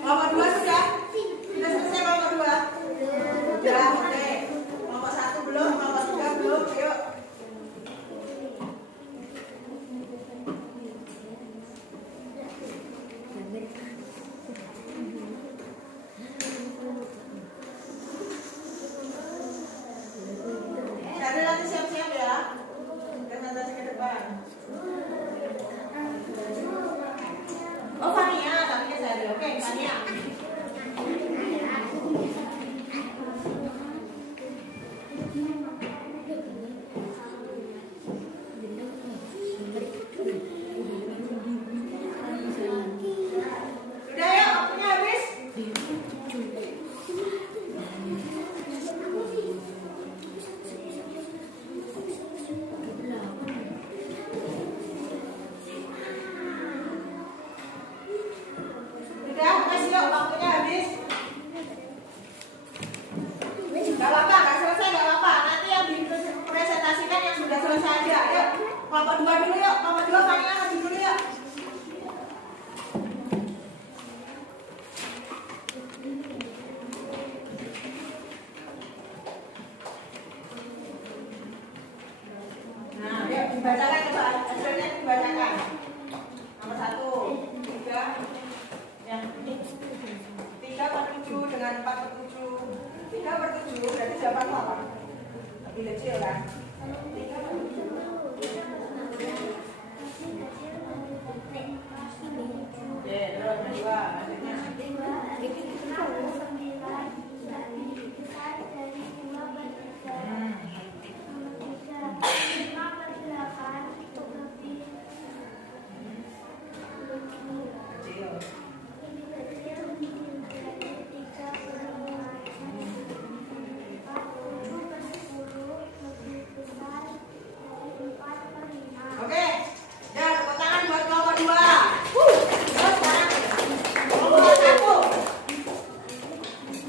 Kelompok 2 sudah? Sudah selesai kelompok 2? Sudah, oke. Kelompok 1 belum, kelompok 3 belum, yuk. Kelompok 2 dulu yuk. Kelompok 2 Fania maju dulu yuk. Nah, yuk dibacakan coba hasilnya dibacakan. Nomor 1, 3 yang 3/7 dengan 4/7. 3/7 berarti jawabanmu apa? Lebih kecil kan? 3/7. Oke, terus kedua hasilnya. Oke, ya tepuk tangan buat kelompok 2. Terus sekarang kelompok 1.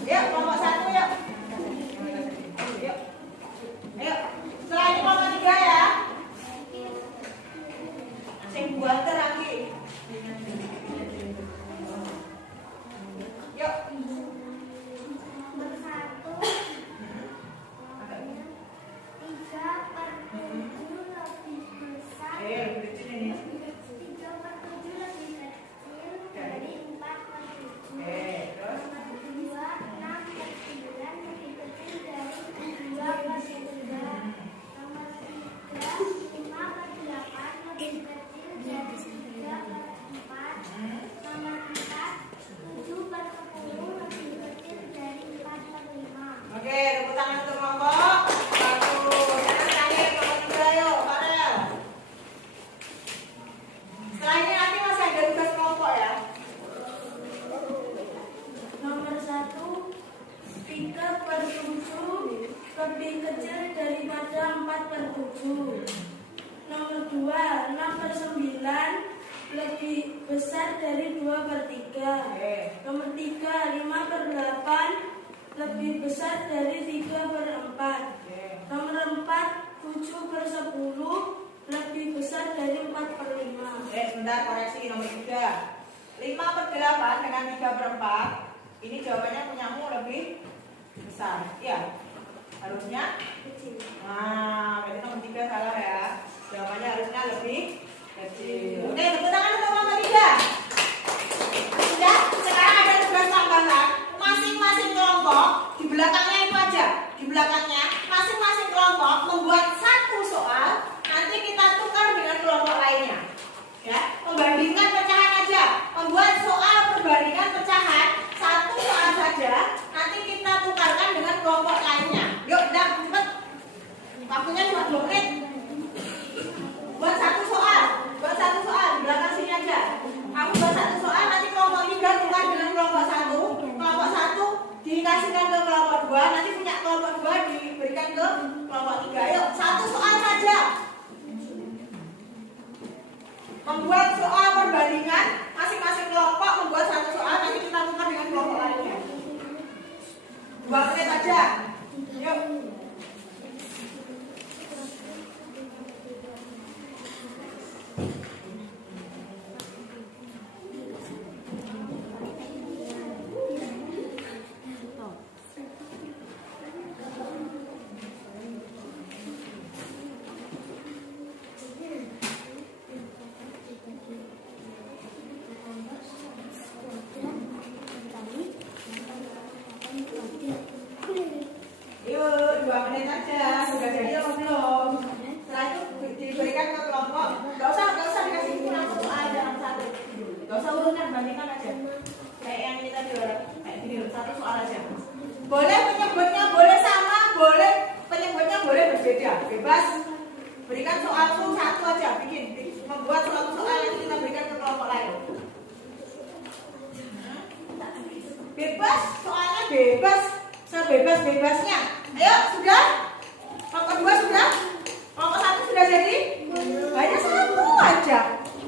Yuk, kelompok 1 yuk. Yuk. Ayo. Setelah ini kelompok 3 ya. Sing buat terangki. Yuk. Lebih kecil ini. Terus. Oke, tepuk tangan untuk kelompok 1. Sekarang terakhir kelompok 3 yuk, Farel. Setelah ini nanti masih ada tugas kelompok ya. Nomor 1, 3/7 lebih kecil daripada 4/7. Nomor 2, 6/9 lebih besar dari 2/3. Nomor 3, 5/8 lebih besar dari 3/4. Nomor 4, 7/10 lebih besar dari 4/5. Sebentar koreksi nomor 3. 5/8 dengan 3/4. Ini jawabannya punyamu lebih besar. Iya. Harusnya Kecil. nah, berarti nomor 3 salah ya. Jawabannya harusnya lebih kecil. Oke, tepuk tangan untuk nomor 3. Sudah, sekarang ada tugas tambahan. Masing-masing kelompok di belakangnya itu aja. Di belakangnya masing-masing kelompok membuat satu soal. Nanti kita tukar dengan kelompok lainnya. Ya, membandingkan pecahan aja. Membuat soal perbandingan pecahan satu soal saja. Nanti kita tukarkan dengan kelompok lainnya. Yuk, dah cepet. Waktunya cuma 2 menit. Buat satu soal di belakang sini aja. Kamu buat satu soal, nanti kelompok 3 tukar dengan kelompok 1. Kelompok 1 dikasihkan ke kelompok 2, nanti punya kelompok 2 diberikan ke kelompok 3. Yuk, satu soal saja. Membuat soal perbandingan, masing-masing kelompok membuat satu soal, nanti kita tukar dengan kelompok lainnya. 2 menit aja. Yuk. Yuk, 2 menit aja. Sudah jadi atau belum? Setelah itu diberikan ke kelompok. Gak usah dikasih itu langsung soal aja nomor 1. Gak usah urutkan, bandingkan aja. Kayak yang ini tadi, kayak gini, satu soal aja. Boleh penyebutnya boleh sama, boleh penyebutnya boleh berbeda, bebas. Berikan soal itu satu aja, bikin membuat suatu soal yang kita berikan ke kelompok lain. Bebas, soalnya bebas, sebebas-bebasnya. Ayo, sudah? Kelompok 2 sudah? Kelompok 1 sudah jadi? Hanya satu aja,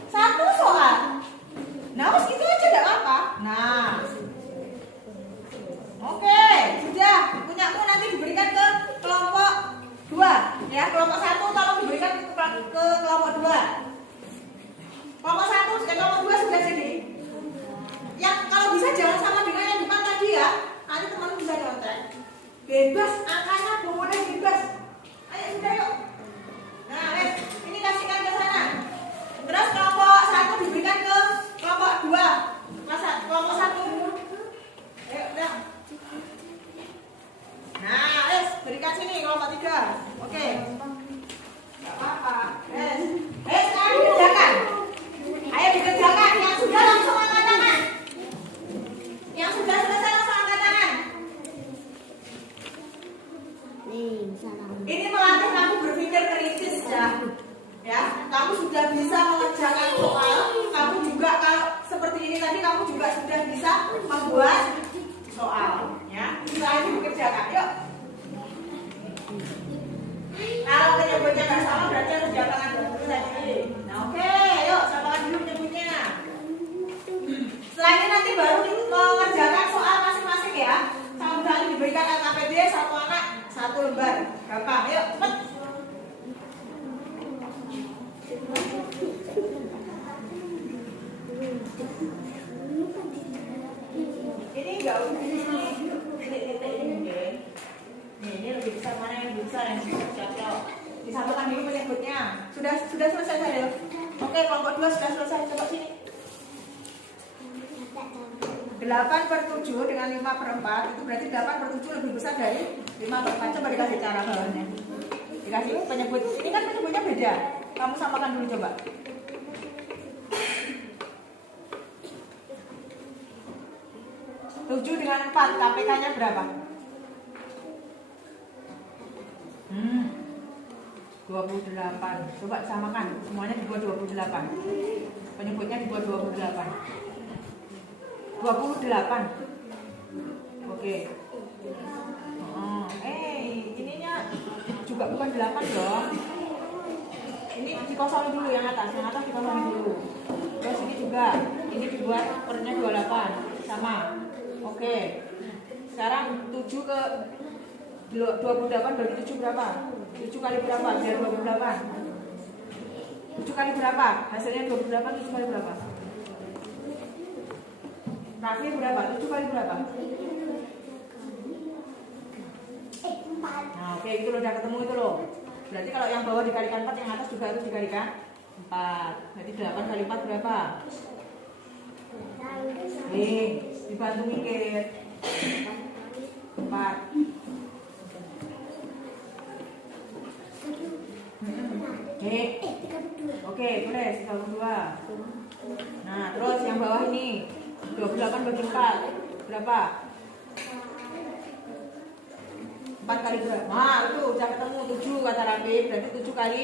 satu soal. Nah, meski itu aja tidak apa-apa. Nah, oke, sudah. Punyamu nanti diberikan ke kelompok 2. Ya, kelompok 1 tolong diberikan ke kelompok 2. Kelompok 1 dan kelompok 2 sudah jadi. Yang kalau bisa jangan sama dengan yang depan tadi ya. Nanti teman bisa nyontek. Bebas, angkanya boleh bebas. Ayo sudah yuk. Nah, ini kasihkan ke sana. Terus kelompok 1 diberikan ke kelompok 2. Kelompok 1. Ayo, udah. Nah, berikan sini kelompok 3. Oke. Enggak apa-apa. Sekarang dikerjakan. Ayo dikerjakan. Yang sudah langsung angkat tangan. Yang sudah selesai langsung angkat tangan. Ini melatih kamu berpikir kritis ya. Ya, kamu sudah bisa mengerjakan soal. Kamu juga kalau seperti ini tadi kamu juga sudah bisa membuat soal. Ya, setelah ini dikerjakan. Yuk. Kalau penyebutnya nggak sama berarti harus diapakan dulu tadi. Nah, oke, yuk samakan dulu penyebutnya. Setelah ini nanti baru mengerjakan soal masing-masing ya. Sama misalnya diberikan LKPD satu anak 1 lembar. Gampang, yuk cepet. Ini enggak usah ini lebih besar mana yang lebih besar yang cocok. Disatukan dulu penyebutnya. Sudah selesai saya. Oke, kelompok 2 sudah selesai. Coba sini. 8/7 dengan 5/4 itu berarti 8/7 lebih besar dari 5/4. Coba dikasih cara bawahnya. Dikasih penyebut. Ini kan penyebutnya beda. Kamu samakan dulu coba. 7 dengan 4, KPK-nya berapa? 28. Coba samakan. Semuanya dibuat 28. Penyebutnya dibuat 28. 28. Oke. Ininya juga bukan 8 dong. Ini dikosongin dulu yang atas dikosongin dulu. Terus ini juga, ini dibuat pernya 28. Sama. Oke. Sekarang 7 ke 28 berarti 7 berapa? 7 kali berapa? Biar 28. 7 kali berapa? Hasilnya 28, 7 kali berapa? Raffi berapa? 7 kali berapa? Nah, oke, itu loh, udah ketemu itu loh. Berarti kalau yang bawah dikalikan 4, yang atas juga harus dikalikan 4. Berarti 8 kali 4 berapa? Dibantu mikir. 4. Oke, tulis 32. Nah, terus yang bawah ini 28 bagi 4 berapa? 4 kali berapa? Nah, itu udah ketemu 7 kata Rafi. Berarti 7 kali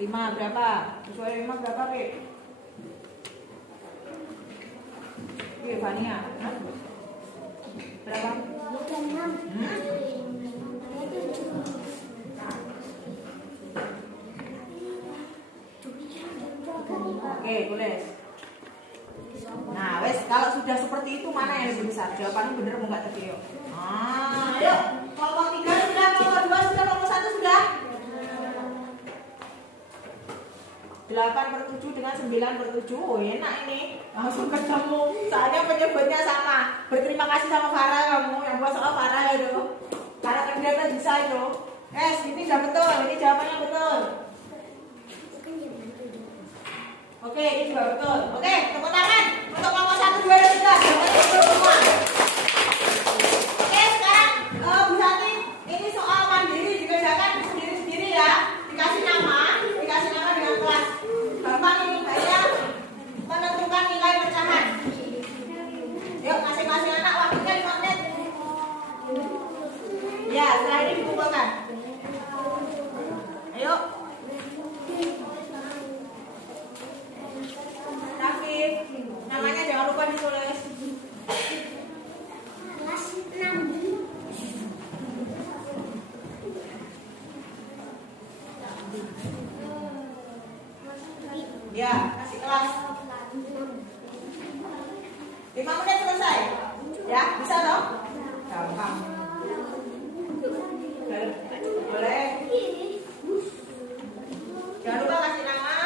5 berapa? 7 kali 5 berapa, Pi? Oke, Fania. Berapa? Oke, tulis. Nah, wes, kalau sudah seperti itu mana yang lebih besar? Jawabannya bener mau nggak tadi? Ayo, kelompok 3 sudah, kelompok 2 sudah, kelompok 1 sudah. 8/7 dengan 9/7. Oh, enak ini. Langsung ketemu. Soalnya penyebutnya sama. Berterima kasih sama Farah kamu yang buat soal Farah itu. Karena kerja bisa itu. Ini sudah betul. Ini jawabannya betul. Oke, ini juga betul. Oke, tepuk tangan untuk kelompok 1, 2, dan 3. Jawabannya betul semua. Oke, sekarang Bu Santi, ini soal mandiri dikerjakan sendiri-sendiri ya. Dikasih nama dengan kelas. Gampang ini, saya menentukan nilai pecahan. Yuk, masing-masing anak waktunya 5 menit. Ya, setelah ini dikumpulkan. Ayo. Raffi, namanya jangan lupa ditulis. Kelas 6. Ya, kasih kelas. 5 menit selesai. Ya, bisa dong? Gampang. Boleh. Jangan lupa kasih nama,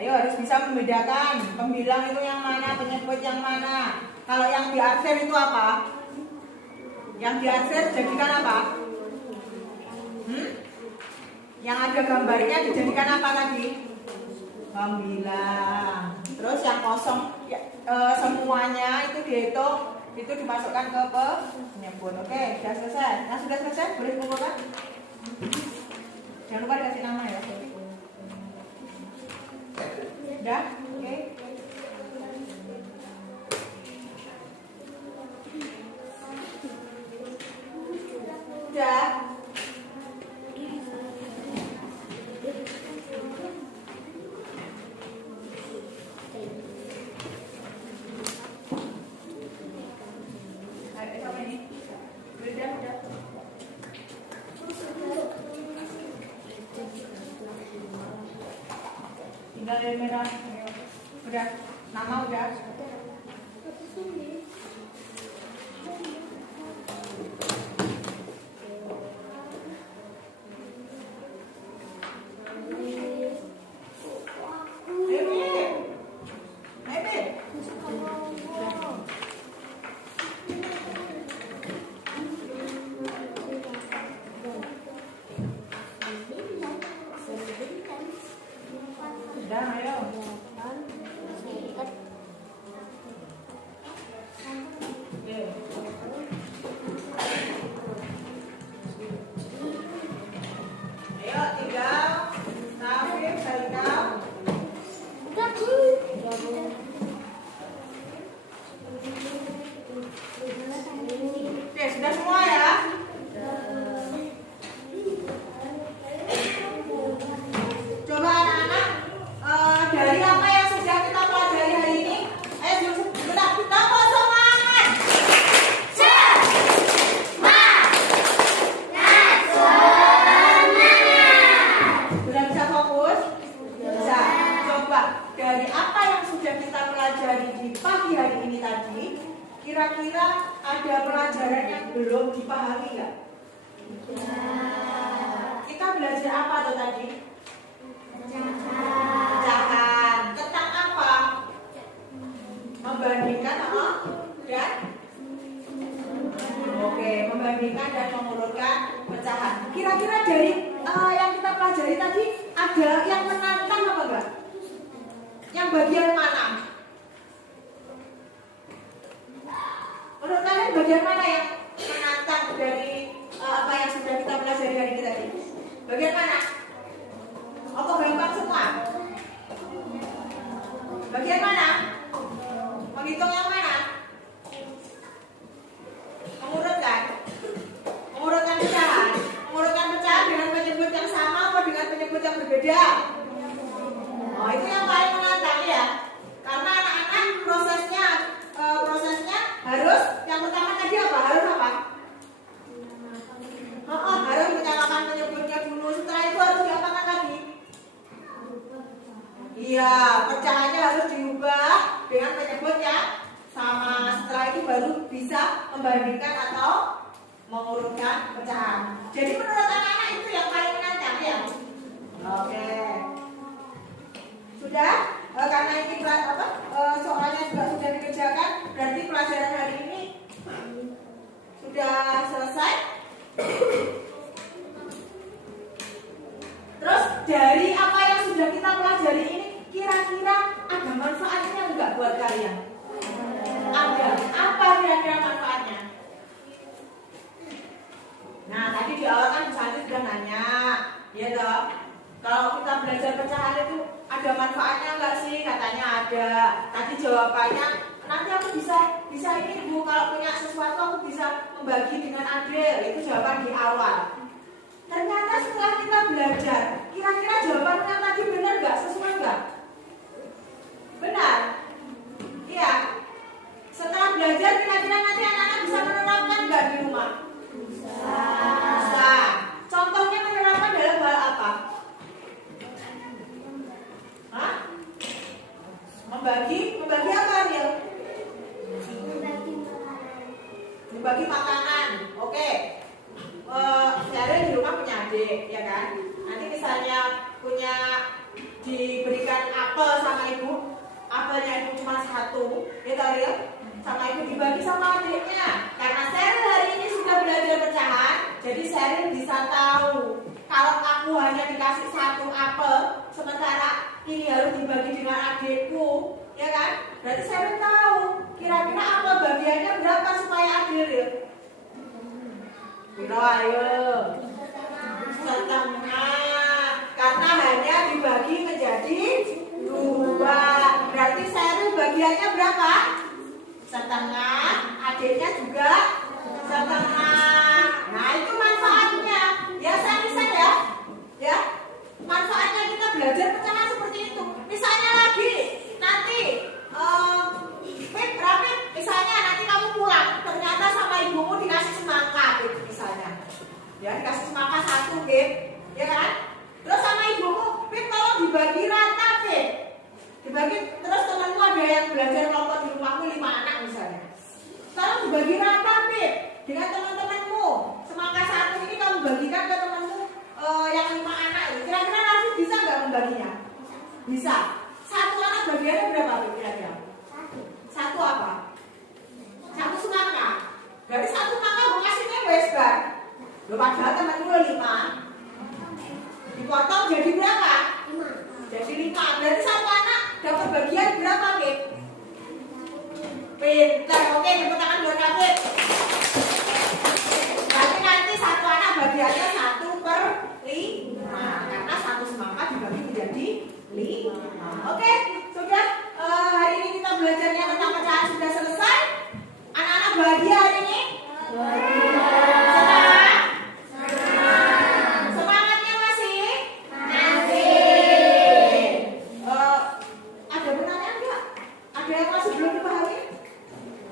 Ayo harus bisa membedakan pembilang itu yang mana, penyebut yang mana. Kalau yang diarsir itu apa? Yang diarsir jadikan apa? Yang ada gambarnya dijadikan apa tadi? Pembilang. Terus yang kosong ya, semuanya itu dihitung, itu dimasukkan ke penyebut. Oke, sudah selesai. Nah, sudah selesai, boleh kumpulkan? Jangan lupa dikasih nama ya. Udah? Oke. Udah. Ayo, sama ini. Udah. Tinggal dari merah. Ayo. Udah. Nama udah. Udah, ayo. Ayo, tinggal Nafif, Salikau. Oke, sudah semua ya? Coba anak-anak, dari apa yang sudah kita pelajari hari ini? Ayo sebentar, kita mau semangat. Sudah bisa fokus? Bisa. Coba dari apa yang sudah kita pelajari di pagi hari ini tadi, kira-kira ada pelajaran yang belum dipahami nggak? Kita belajar apa tuh tadi? Pecahan. Tentang apa? Membandingkan dan oke, membandingkan dan mengurutkan pecahan. Kira-kira dari yang kita pelajari tadi ada yang menantang apa enggak? Yang bagian mana? Menurut kalian bagian mana yang menantang dari apa yang sudah kita pelajari hari ini tadi? Bagian mana? Atau gampang semua? Bagian mana? Menghitung yang mana? Mengurutkan? Mengurutkan pecahan? Mengurutkan pecahan dengan penyebut yang sama atau dengan penyebut yang berbeda? Oh, itu yang paling menantang ya. Karena anak-anak prosesnya harus yang pertama tadi apa? Harus apa? Harus menyamakan penyebutnya dulu. Setelah itu harus diapakan lagi? Iya, pecahannya harus diubah dengan penyebut yang sama. Setelah itu baru bisa membandingkan atau mengurutkan pecahan. Jadi menurut anak-anak itu yang paling menantang ya. Oke. Sudah? Karena ini soalnya juga sudah dikerjakan, berarti pelajaran hari ini sudah selesai. Terus dari apa yang sudah kita pelajari ini, kira-kira ada manfaatnya enggak buat kalian? Ada. Apa kira-kira manfaatnya? Nah, tadi di awal kan misalnya sudah nanya, ya toh. Kalau kita belajar pecahan itu ada manfaatnya enggak sih? Katanya ada. Tadi jawabannya, nanti aku bisa ini Bu, kalau punya sesuatu aku bisa membagi dengan adil. Itu jawaban di awal. Ternyata setelah kita belajar, kira-kira jawabannya tadi benar nggak? Sesuai nggak? Benar? Iya. Setelah belajar, kira-kira nanti anak-anak bisa menerapkan nggak di rumah? Bisa. Contohnya menerapkan dalam hal apa? Hah? Membagi apa Ariel? Membagi makanan. Oke. Saya di rumah punya adik, ya kan? Nanti misalnya punya di diberikan apel sama ibu, apelnya ibu cuma satu, ya Taril, sama ibu dibagi sama adiknya. Karena Sheryl hari ini sudah belajar pecahan, jadi Sheryl bisa tahu kalau aku hanya dikasih satu apel, sementara ini harus dibagi dengan adikku, ya kan? Berarti Sheryl tahu kira-kira apel bagiannya berapa supaya adil ya? Kira ayo setengah, karena hanya dibagi menjadi 2. Berarti Sheryl bagiannya berapa? Setengah, adiknya juga setengah. Nah itu manfaatnya, ya Sanisa ya, ya manfaatnya kita belajar pecahan seperti itu. Misalnya lagi nanti, Rapid, misalnya nanti kamu pulang, ternyata sama ibumu dikasih semangka, misalnya, ya dikasih semangka 1, ya kan? Terus sama ibumu, tolong dibagi rata, dibagi. Terus temanmu ada yang belajar kelompok di rumahmu 5 anak misalnya, tolong dibagi rata, dengan teman-temanmu. Semangka 1 ini kamu bagikan ke temanmu yang 5 anak. Kira-kira Raffi bisa nggak membaginya? Bisa. 1 anak bagiannya berapa kira-kira? 1 apa? 1 semangka. Berarti 1 semangka mau kasihnya wes bar. Loh padahal temanmu 5. Dipotong jadi berapa? 5. Jadi 5. Berarti 1 anak dapat bagian berapa, Kik? Pintar. Oke, tepuk tangan buat Raffi. Berarti nanti 1 anak bagiannya 1/5. Karena 1 semangka dibagi menjadi 5. Oke, sudah. Hari ini kita belajarnya tentang pecahan sudah selesai. Anak-anak bahagia hari ini? Senang? Semangatnya masih? Ada pertanyaan nggak? Ada yang masih belum dipahami?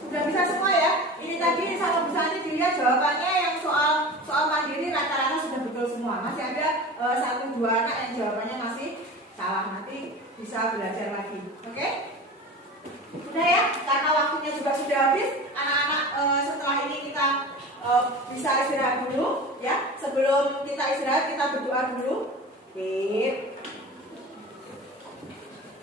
Sudah bisa semua ya? Ini tadi sama Bu Santi dilihat jawabannya yang soal mandiri rata-rata sudah betul semua. Masih ada 1-2 anak yang jawabannya masih salah. Nanti bisa belajar lagi. Oke? Udah ya? Karena waktunya juga sudah habis. Anak-anak setelah ini kita bisa istirahat dulu ya. Sebelum kita istirahat kita berdoa dulu. Oke.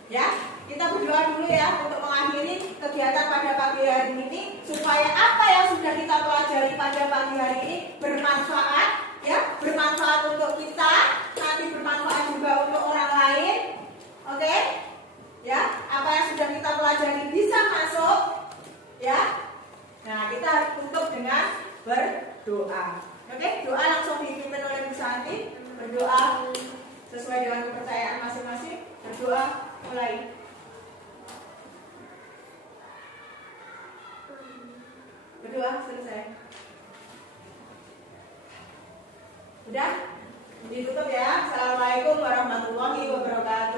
Ya, kita berdoa dulu ya untuk mengakhiri kegiatan pada pagi hari ini supaya apa yang sudah kita pelajari pada pagi hari ini bermanfaat ya, bermanfaat untuk kita, nanti bermanfaat juga untuk orang lain. Oke? Ya, apa yang sudah kita pelajari bisa masuk ya. Nah, kita harus tutup dengan berdoa. Oke? Doa langsung dipimpin oleh Bu Santi. Berdoa sesuai dengan kepercayaan masing-masing. Berdoa mulai. Berdoa selesai. Udah? Ditutup ya. Assalamualaikum warahmatullahi wabarakatuh.